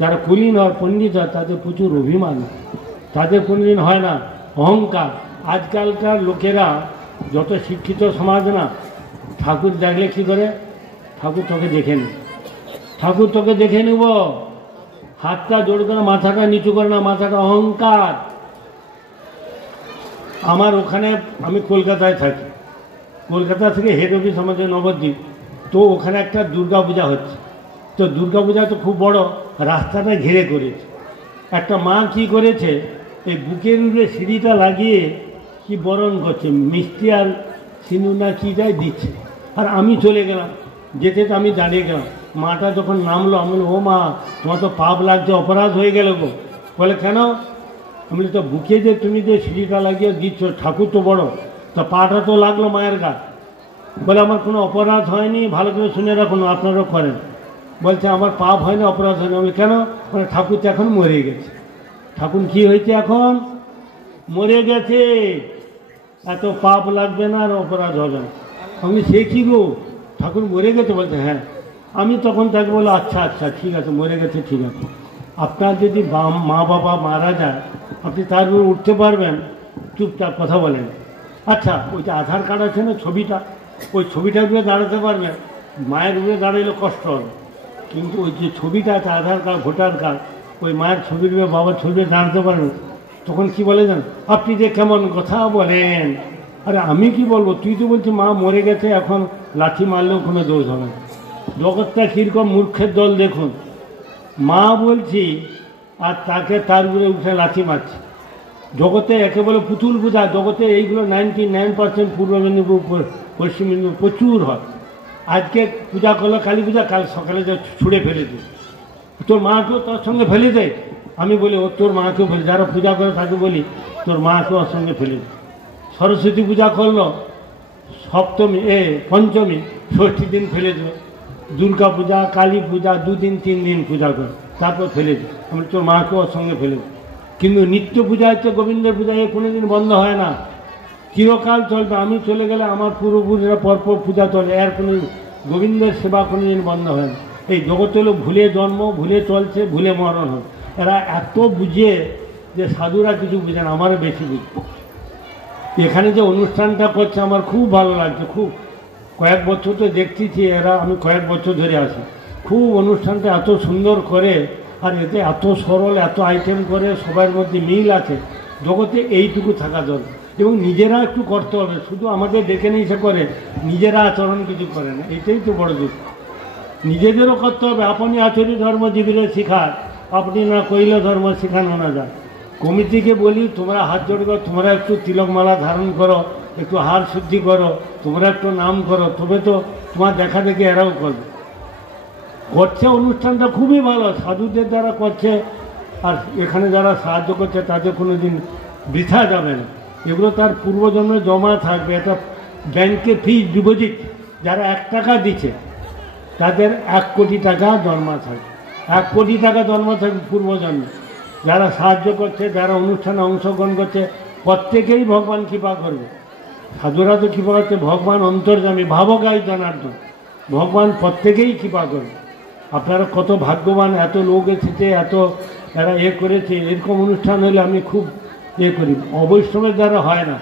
যারা কুলীন হয় পণ্ডিত হয় তাদের প্রচুর অভিমান, তাদের কোনোদিন হয় না অহংকার। আজকালকার লোকেরা যত শিক্ষিত সমাজ না, ঠাকুর দেখলে কী করে? ঠাকুর তোকে দেখে নি, ঠাকুর তোকে দেখে নিব, হাতটা জোর করে মাথাটা নিচু করে না, মাথাটা অহংকার। আমার ওখানে, আমি কলকাতায় থাকি, কলকাতা থেকে হেড অফিস আমাদের নবদ্বীপ, তো ওখানে একটা দুর্গা পূজা হচ্ছে। তো দুর্গা পূজা তো খুব বড়, রাস্তাটা ঘিরে করেছে। একটা মা কি করেছে, এই বুকের উপরে সিঁড়িটা লাগিয়ে কি বরণ করছে, মিষ্টি আর সিঁদুর না কী যায় দিচ্ছে। আর আমি চলে গেলাম, যেতে তো আমি দাঁড়িয়ে গেলাম। মাটা যখন নামলো আমি বলি ও মা তোমার তো পাপ লাগছে, অপরাধ হয়ে গেল গো। বলে কেন? আমি তো বুকে যে তুমি যে সিঁড়িটা লাগিয়ে দিচ্ছ, ঠাকুর তো বড়, তা পাটা তো লাগলো মায়ের গা। বলে আমার কোনো অপরাধ হয়নি, ভালো করে শুনে রাখুন, আপনারাও করেন। বলছে আমার পাপ হয়নি, অপরাধ হয়নি। আমি কেন? মানে ঠাকুর তো এখন মরে গেছে। ঠাকুর কি হয়েছে? এখন মরে গেছে, এত পাপ লাগবে না আর অপরাধ হবে না। আমি সে কি গো, ঠাকুর মরে গেছে? বলছে হ্যাঁ। আমি তখন তাকে বললো আচ্ছা আচ্ছা ঠিক আছে, মরে গেছে ঠিক আছে। আপনার যদি মা বাবা মারা যায় আপনি তার উপরে উঠতে পারবেন? চুপচাপ কথা বলেন। আচ্ছা ওই যে আধার কার্ড আছে না ছবিটা, ওই ছবিটার উপরে দাঁড়াতে পারবেন? মায়ের উপরে দাঁড়াইলে কষ্ট হবে, কিন্তু ওই যে ছবিটা আছে আধার কার্ড ভোটার কার্ড, ওই মায়ের ছবির উপরে বাবার ছবি দাঁড়াতে পারবেন? তখন কি বলে জান, আপনি যে কেমন কথা বলেন। আরে আমি কি বলবো, তুই তো বলছি মা মরে গেছে, এখন লাঠি মারলেও কোনো দোষ হবে না। জগৎটা কীরকম মূর্খের দল দেখুন, মা বলছি আর তাকে তার উপরে উঠে লাঠি মারছে। জগতে একে বলে পুতুল পূজা, জগতে এইগুলো 99% পূর্ব মেদিনীপুর পশ্চিম মেদিনীপুর প্রচুর হয়। আজকে পূজা করলো কালী পূজা, কাল সকালে যা ছুঁড়ে ফেলে দিই, তোর মাকেও তোর সঙ্গে ফেলে দেয়। আমি বলি ও তোর মাকেও ফেলে, যারা পূজা করে তাকে বলি তোর মাকেও ওর সঙ্গে ফেলে দেয়। সরস্বতী পূজা করলো সপ্তমী পঞ্চমী ষষ্ঠী দিন ফেলে দেবে। দুর্গা পূজা কালী পূজা 2 দিন 3 দিন পূজা করে তারপর ফেলে দিই। আমি তোর মাকেও ওর সঙ্গে ফেলে দিই। কিন্তু নিত্য পূজা হচ্ছে গোবিন্দের পূজা, এ কোনো দিন বন্ধ হয় না, চিরকাল চলবে। আমি চলে গেলে আমার পূর্বপুরুষরা পরপর পূজা চলে, এর কোনো গোবিন্দের সেবা কোনো দিন বন্ধ হয় না। এই জগতে হলো ভুলে জন্ম, ভুলে চলছে, ভুলে মরণ হয়। এরা এত বুঝে যে সাধুরা কিছু বুঝে না, আমারও বেশি বুঝে। এখানে যে অনুষ্ঠানটা করছে আমার খুব ভালো লাগছে, খুব কয়েক বছর তো দেখতেছি এরা, আমি কয়েক বছর ধরে আসি, খুব অনুষ্ঠানটা এত সুন্দর করে, আর এতে এত সরল, এত আইটেম করে, সবার মধ্যে মিল আছে। জগতে এইটুকু থাকা দরকার, এবং নিজেরা একটু করতে হবে। শুধু আমাদের ডেকে নিয়ে এসে করে, নিজেরা আচরণ কিছু করে না, এটাই তো বড় দুঃখ। নিজেদেরও করতে হবে। আপনি আচরি ধর্ম জীবিরে শিখার, আপনি না কইলে ধর্ম শেখানো না যায়। কমিটিকে বলি তোমরা হাত জোড় করো, তোমরা একটু তিলকমালা ধারণ করো, একটু হার শুদ্ধি করো, তোমরা একটু নাম করো, তবে তো তোমার দেখা দেখে এরাও করবে। করছে, অনুষ্ঠানটা খুবই ভালো, সাধুদের দ্বারা করছে, আর এখানে যারা সাহায্য করছে তাদের কোনো দিন বৃথা যাবে না। এগুলো তার পূর্বজন্মে জমা থাকবে। এটা ব্যাংকে ফিক্সড ডিপোজিট, যারা 1 টাকা দিচ্ছে তাদের 1 কোটি টাকা জন্মা থাকবে, 1 কোটি টাকা জন্মা থাকবে পূর্বজন্মে। যারা সাহায্য করছে, যারা অনুষ্ঠানে অংশগ্রহণ করছে, প্রত্যেকেই ভগবান কৃপা করবে। সাধুরা তো কৃপা করছে, ভগবান অন্তর্যামী, ভাবকাই জনার্দন, ভগবান প্রত্যেকেই কৃপা করবে। আপনারা কত ভাগ্যবান, এত লোক এসেছে, এত এরা করেছে। এরকম অনুষ্ঠান হলে আমি খুব করি। অবৈষ্ণবের দ্বারা হয় না,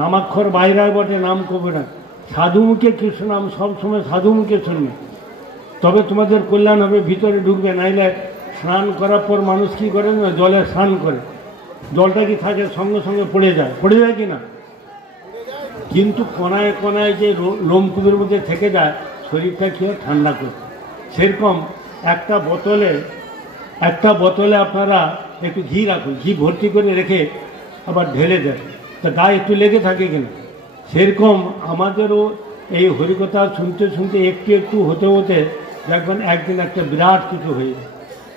নামাক্ষর বাইরায় বটে নাম করবে না, সাধুমুখে কৃষ্ণ নাম সবসময় সাধুমুখে শুনবে, তবে তোমাদের কল্যাণ হবে। ভিতরে ঢুকবে, নাইলে স্নান করার পর মানুষ কী করে না, জলে স্নান করে, জলটা কি থাকে সঙ্গে সঙ্গে পড়ে যায় কি না, কিন্তু কোনায় কোনায় যে লোমকূপের মধ্যে থেকে যায়, শরীরটা খেয়ে ঠান্ডা করে। সেরকম একটা বোতলে আপনারা একটু ঘি রাখুন, ঘি ভর্তি করে রেখে আবার ঢেলে দেন, তা গায়ে একটু লেগে থাকে কিনা। সেরকম আমাদেরও এই হরিকথা শুনতে শুনতে একটু একটু হতে হতে দেখবেন একদিন একটা বিরাট কিছু হয়ে যায়।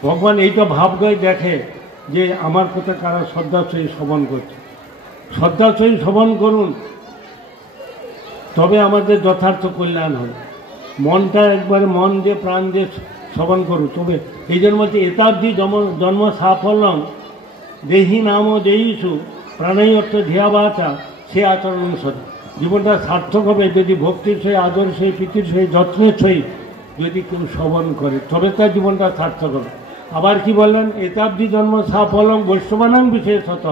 ভগবান এইটা ভাবগায় দেখে যে আমার কথা কারা শ্রদ্ধার সহিত শ্রবণ করছে। শ্রদ্ধার সহিত শ্রবণ করুন, তবে আমাদের যথার্থ কল্যাণ হবে। মনটা একবারে মন দিয়ে প্রাণ দিয়ে শ্রবণ করুন। তবে এই জন্য বলছে এতাবধি জন্ম সাফল্যম দেহি নাম ও দেহিষু প্রাণাই অর্থ ধিয়া বাচা সে আচরণ সদ। জীবনটা সার্থক হবে যদি ভক্তির সহিত, আদর সহিত, প্রীতির সহিত, যত্নের সহিত যদি কেউ শ্রবণ করে, তবে তার জীবনটা সার্থক হবে। আবার কি বললেন, এতাবধি জন্ম সাফল্যম বৈষ্ণবানাং বিশেষত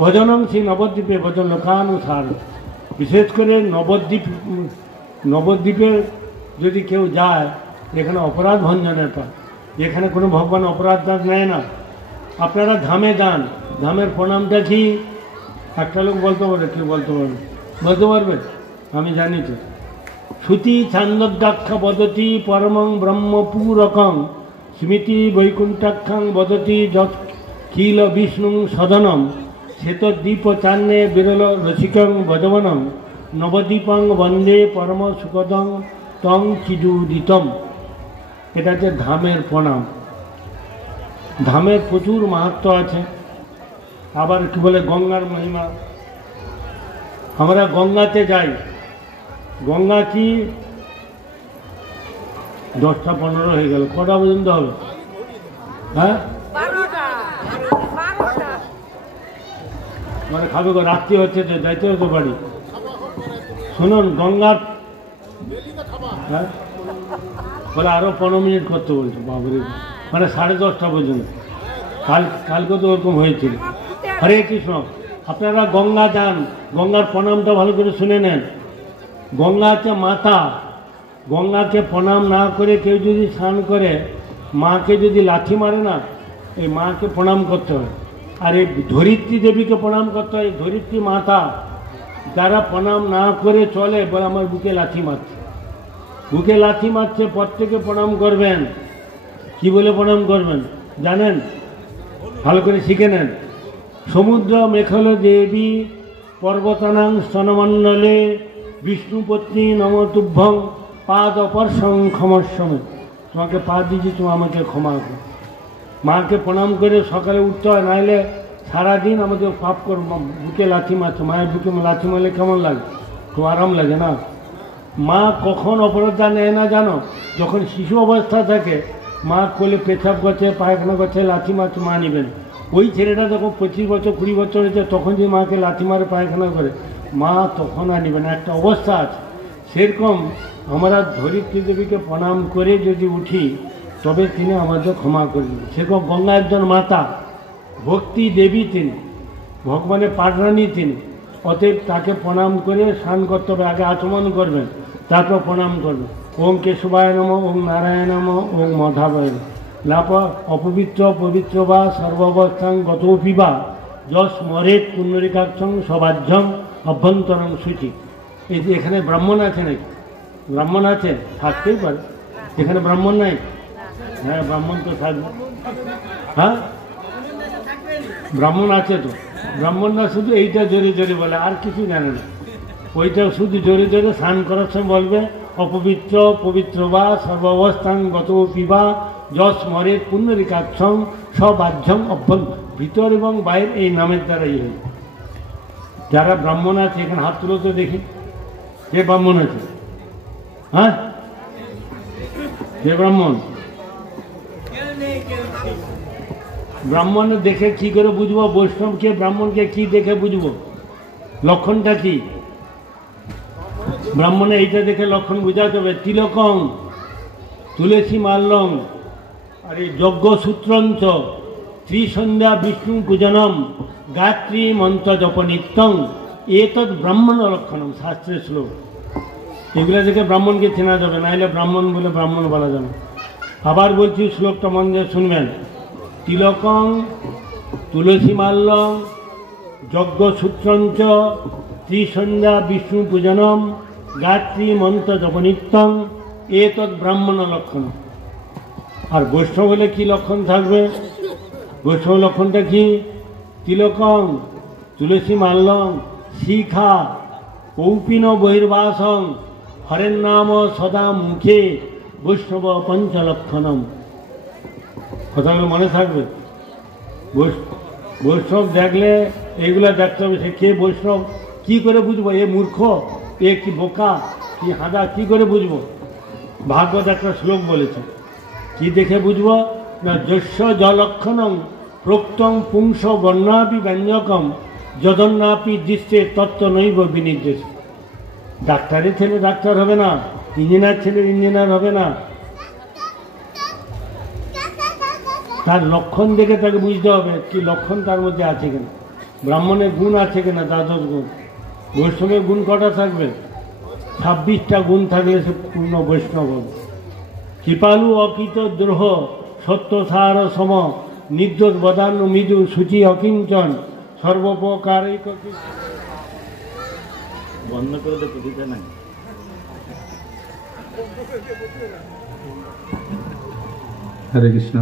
ভজনং সেই নবদ্বীপে ভজন লোকানুসার। বিশেষ করে নবদ্বীপে যদি কেউ যায়, এখানে অপরাধ ভঞ্জনের পায়, এখানে কোনো ভগবান অপরাধ দাগ নেয় না। আপনারা ধামে যান, ধামের প্রণামটা কি একটা লোক বলতে পারবে, কেউ বলতে পারবে? আমি জানি তো। শ্রুতি ছান্দোদ্যাখ্যা বদতি পরমং ব্রহ্মপূরকং স্মৃতি বৈকুণ্ঠাখ্যাং বদতি যৎ কিল বিষ্ণু সদনম শ্বেতদ্বীপ চান্নে বিরল রসিকং ভজবনম নবদ্বীপং বন্দে পরম সুখদং তং চিদুদিতম। এটা হচ্ছে ধামের প্রণাম। ধামের প্রচুর মাহাত্ম্য আছে। আবার কি বলে গঙ্গার মহিমা। আমরা গঙ্গাতে যাই, গঙ্গা কি 10টা 15 হয়ে গেল, কটা পর্যন্ত হবে? হ্যাঁ, মানে খাবে গো, রাত্রি হচ্ছে, যাইতে হতে পারি। শুনুন, গঙ্গার হ্যাঁ বলে আরো 15 মিনিট করতে বলছে, বাবরে, মানে 10:30 পর্যন্ত। কালকে তো ওরকম হয়েছিল। হরে কৃষ্ণ। আপনারা গঙ্গা যান, গঙ্গার প্রণামটা ভালো করে শুনে নেন। গঙ্গা হচ্ছে মাতা। গঙ্গাকে প্রণাম না করে কেউ যদি স্নান করে, মাকে যদি লাথি মারে না, এই মাকে প্রণাম করতে হয়। আর এই ধরিত্রী দেবীকে প্রণাম করতে হয়, ধরিত্রী মাতা। যারা প্রণাম না করে চলে, বলে আমার বুকে লাথি মারছে, বুকে লাথি মারছে, প্রত্যেকে প্রণাম করবেন। কি বলে প্রণাম করবেন জানেন? ভালো করে শিখে নেন। সমুদ্র মেখল দেবী পর্বতানাং স্তনমণ্ডলে বিষ্ণুপত্নী নমতুভ্যং পাদ অপর্শং ক্ষমস্বমে। তোমাকে পা দিয়েছি, তুমি আমাকে ক্ষমা করো। মাকে প্রণাম করে সকালে উঠতে হয়, নাহলে সারাদিন আমাদের পাপ করব। বুকে লাথি মারছে, মায়ের বুকে লাথি মারলে কেমন লাগে? খুব আরাম লাগে না? মা কখন অপরাধটা নেয় না জানো? যখন শিশু অবস্থা থাকে, মা কোলে পেছাব করছে, পায়খানা করছে, লাথি মারছে, মা নেবেন। ওই ছেলেটা যখন 25 বছর 20 বছর হয়েছে, তখন যে মাকে লাথি মারে পায়খানা করে, মা তখন আর নেবে না। একটা অবস্থা আছে। সেরকম আমরা ধরিত্রী দেবীকে প্রণাম করে যদি উঠি, তবে তিনি আমাদের ক্ষমা করবেন। সেরকম গঙ্গা একজন মাতা, ভক্তি দেবী তিনি, ভগবানের পাটরানী তিনি। অতএব তাকে প্রণাম করে স্নান করতে হবে। আগে আচমন করবেন, তারপর প্রণাম করবেন। ওম কেশবায় নম, ওম নারায়ণ নম, ওম মাধবায় নম। লাপ অপবিত্র পবিত্র বা সর্বাবস্থাং গতৌপি বা যশ মরেত পুণ্ডরিকাক্ষং সবাহ্যং অভ্যন্তরং শুচি। এই যে এখানে ব্রাহ্মণ আছে নাকি? ব্রাহ্মণ আছে, থাকতেই পারে। এখানে ব্রাহ্মণ নাই? হ্যাঁ, ব্রাহ্মণ তো থাকবে। হ্যাঁ, ব্রাহ্মণ আছে তো। ব্রাহ্মণরা শুধু এইটা জোরে জোরে বলে, আর কিছু জানে না। ওইটা শুধু জোরে জোরে স্নান করার সময় বলবে অপবিত্র পবিত্র বা সর্বাবস্থান গত পিবা যশ মরে পুণ্যরিকাক্ষং সবাহ্যং অভ্যং, ভিতর এবং বাইর এই নামের দ্বারাই হয়। যারা ব্রাহ্মণ আছে এখানে হাত তুলো তো দেখি, কে ব্রাহ্মণ আছে? হ্যাঁ, কে ব্রাহ্মণ? ব্রাহ্মণ দেখে কি করে বুঝবো? বৈষ্ণবকে ব্রাহ্মণকে কি দেখে বুঝবো? লক্ষণটা কি? ব্রাহ্মণে এইটা দেখে লক্ষণ বোঝাতে হবে। তিলকং, তুলসী মাল্যং, আর এই যজ্ঞ সূত্রঞ্চ, ত্রিসন্ধ্যা বিষ্ণু পূজনম, গায়ত্রী মন্ত্র জপ নিত্যং, এতৎ ব্রাহ্মণ লক্ষণম, শাস্ত্রের শ্লোক। এগুলো দেখে ব্রাহ্মণকে চেনা যাবে, নাহলে ব্রাহ্মণ বলে ব্রাহ্মণ বলা যাবে। আবার বলছি, শ্লোকটা মন দিয়ে শুনবেন। তিলকং, তুলসী মাল্যং, যজ্ঞ সূত্রঞ্চ, ত্রিসন্ধ্যা বিষ্ণু পূজনম, গায়ত্রী মন্ত্র জপ নিত্যং, এতৎ ব্রাহ্মণ লক্ষণ। আর বৈষ্ণব হলে কি লক্ষণ থাকবে? বৈষ্ণব লক্ষণটা কি? তিলকং, তুলসী মাল্যং, শিখা, কৌপিন বহির্বাসং, হরের নাম সদা মুখে, বৈষ্ণব পঞ্চলক্ষণম। কথাগুলো মনে থাকবে। বৈষ্ণব দেখলে এইগুলা দেখতে হবে। সে কে বৈষ্ণব কি করে বুঝবো? এ মূর্খ, এ কি বোকা, কি হাঁদা, কি করে বুঝবো? ভাগবত একটা শ্লোক বলেছে, কি দেখে বুঝবো না? যস্য জলক্ষণং প্রোক্তং পুংস বর্ণাপি ব্যঞ্জকম যদন্নাপি দৃষ্টে তত্ত্ব নৈব বিনির্দেশ। ডাক্তারের ছেলে ডাক্তার হবে না, ইঞ্জিনিয়ার ছেলে ইঞ্জিনিয়ার হবে না। তার লক্ষণ দেখে তাকে বুঝতে হবে কি লক্ষণ তার মধ্যে আছে কিনা, ব্রাহ্মণের গুণ আছে কিনা, দ্বাদশ গুণ। বৈষ্ণবের গুণ কটা থাকবে? 26টা গুণ থাকলে সে পূর্ণ বৈষ্ণব হবে। কৃপালু অকৃত দ্রোহ সত্যসার সম, নির্দোষ বদান্য মৃদু সূচি অকিঞ্চন, সর্বোপকারী। বন্ধ করে দেখো, দিতে নাই। হরে কৃষ্ণ।